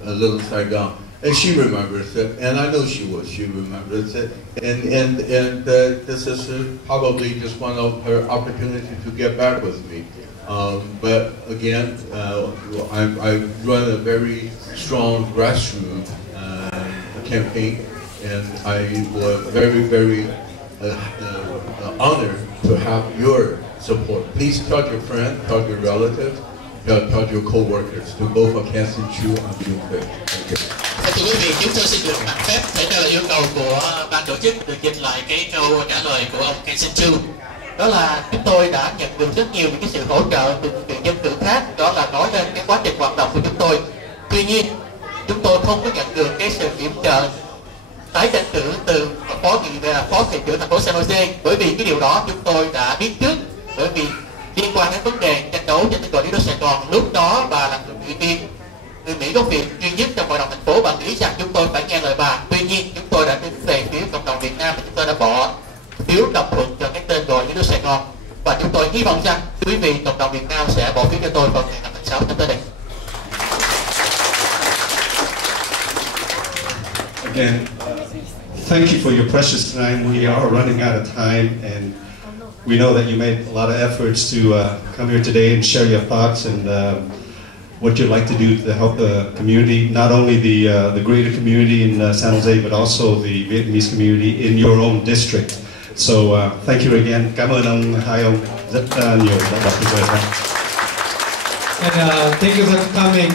a Little Saigon, and she remembers it, and I know she remembers it, and this is probably just one of her opportunities to get back with me. But again, I run a very strong grassroots campaign, and I was very, very honored to have your support. Please tell your friends, tell your relatives, tell your co-workers to vote for Kansen Chu on June 5th. Thank you. Thưa quý vị, chúng tôi xin được mạng phép để theo yêu cầu của ban tổ chức được dịch lại cái câu trả lời của ông Kansen Chu. đó là chúng tôi đã nhận được rất nhiều những cái sự hỗ trợ từ những dân cử khác, đó là nói lên cái quá trình hoạt động của chúng tôi. Tuy nhiên chúng tôi không có nhận được cái sự kiểm trợ tái tranh cử từ phó thị trưởng thành phố San Jose, bởi vì cái điều đó chúng tôi đã biết trước, bởi vì liên quan đến vấn đề tranh đấu trên tình đi Sài Gòn, lúc đó bà là ủy viên người Mỹ gốc Việt duy nhất trong hội đồng thành phố, bà nghĩ rằng chúng tôi phải nghe lời bà. Tuy nhiên chúng tôi đã đứng về phía cộng đồng Việt Nam và chúng tôi đã bỏ phiếu đồng thuận cho cái tên gọi như Sài Gòn, và chúng tôi hy vọng rằng quý vị cộng đồng Việt Nam sẽ bỏ phiếu cho tôi vào ngày 5 tháng 6 năm tới đây. Again, thank you for your precious time. We are running out of time, and we know that you made a lot of efforts to come here today and share your thoughts and what you'd like to do to help the community, not only the greater community in San Jose, but also the Vietnamese community in your own district. So thank you again. Cảm ơn hai ông rất nhiều đã đặt thời gian. And thank you for coming.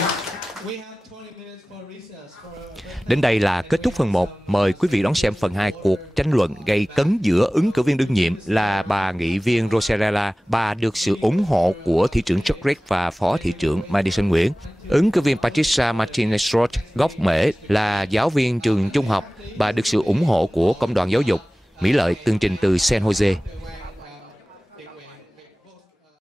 Đến đây là kết thúc phần 1. Mời quý vị đón xem phần 2 cuộc tranh luận gây cấn giữa ứng cử viên đương nhiệm là bà Nghị Viên Rose Herrera. Bà được sự ủng hộ của thị trưởng Scott và phó thị trưởng Madison Nguyễn. Ứng cử viên Patricia Martinez-Roach gốc Mễ là giáo viên trường trung học. Bà được sự ủng hộ của công đoàn giáo dục. Mỹ Lợi tường trình từ San Jose.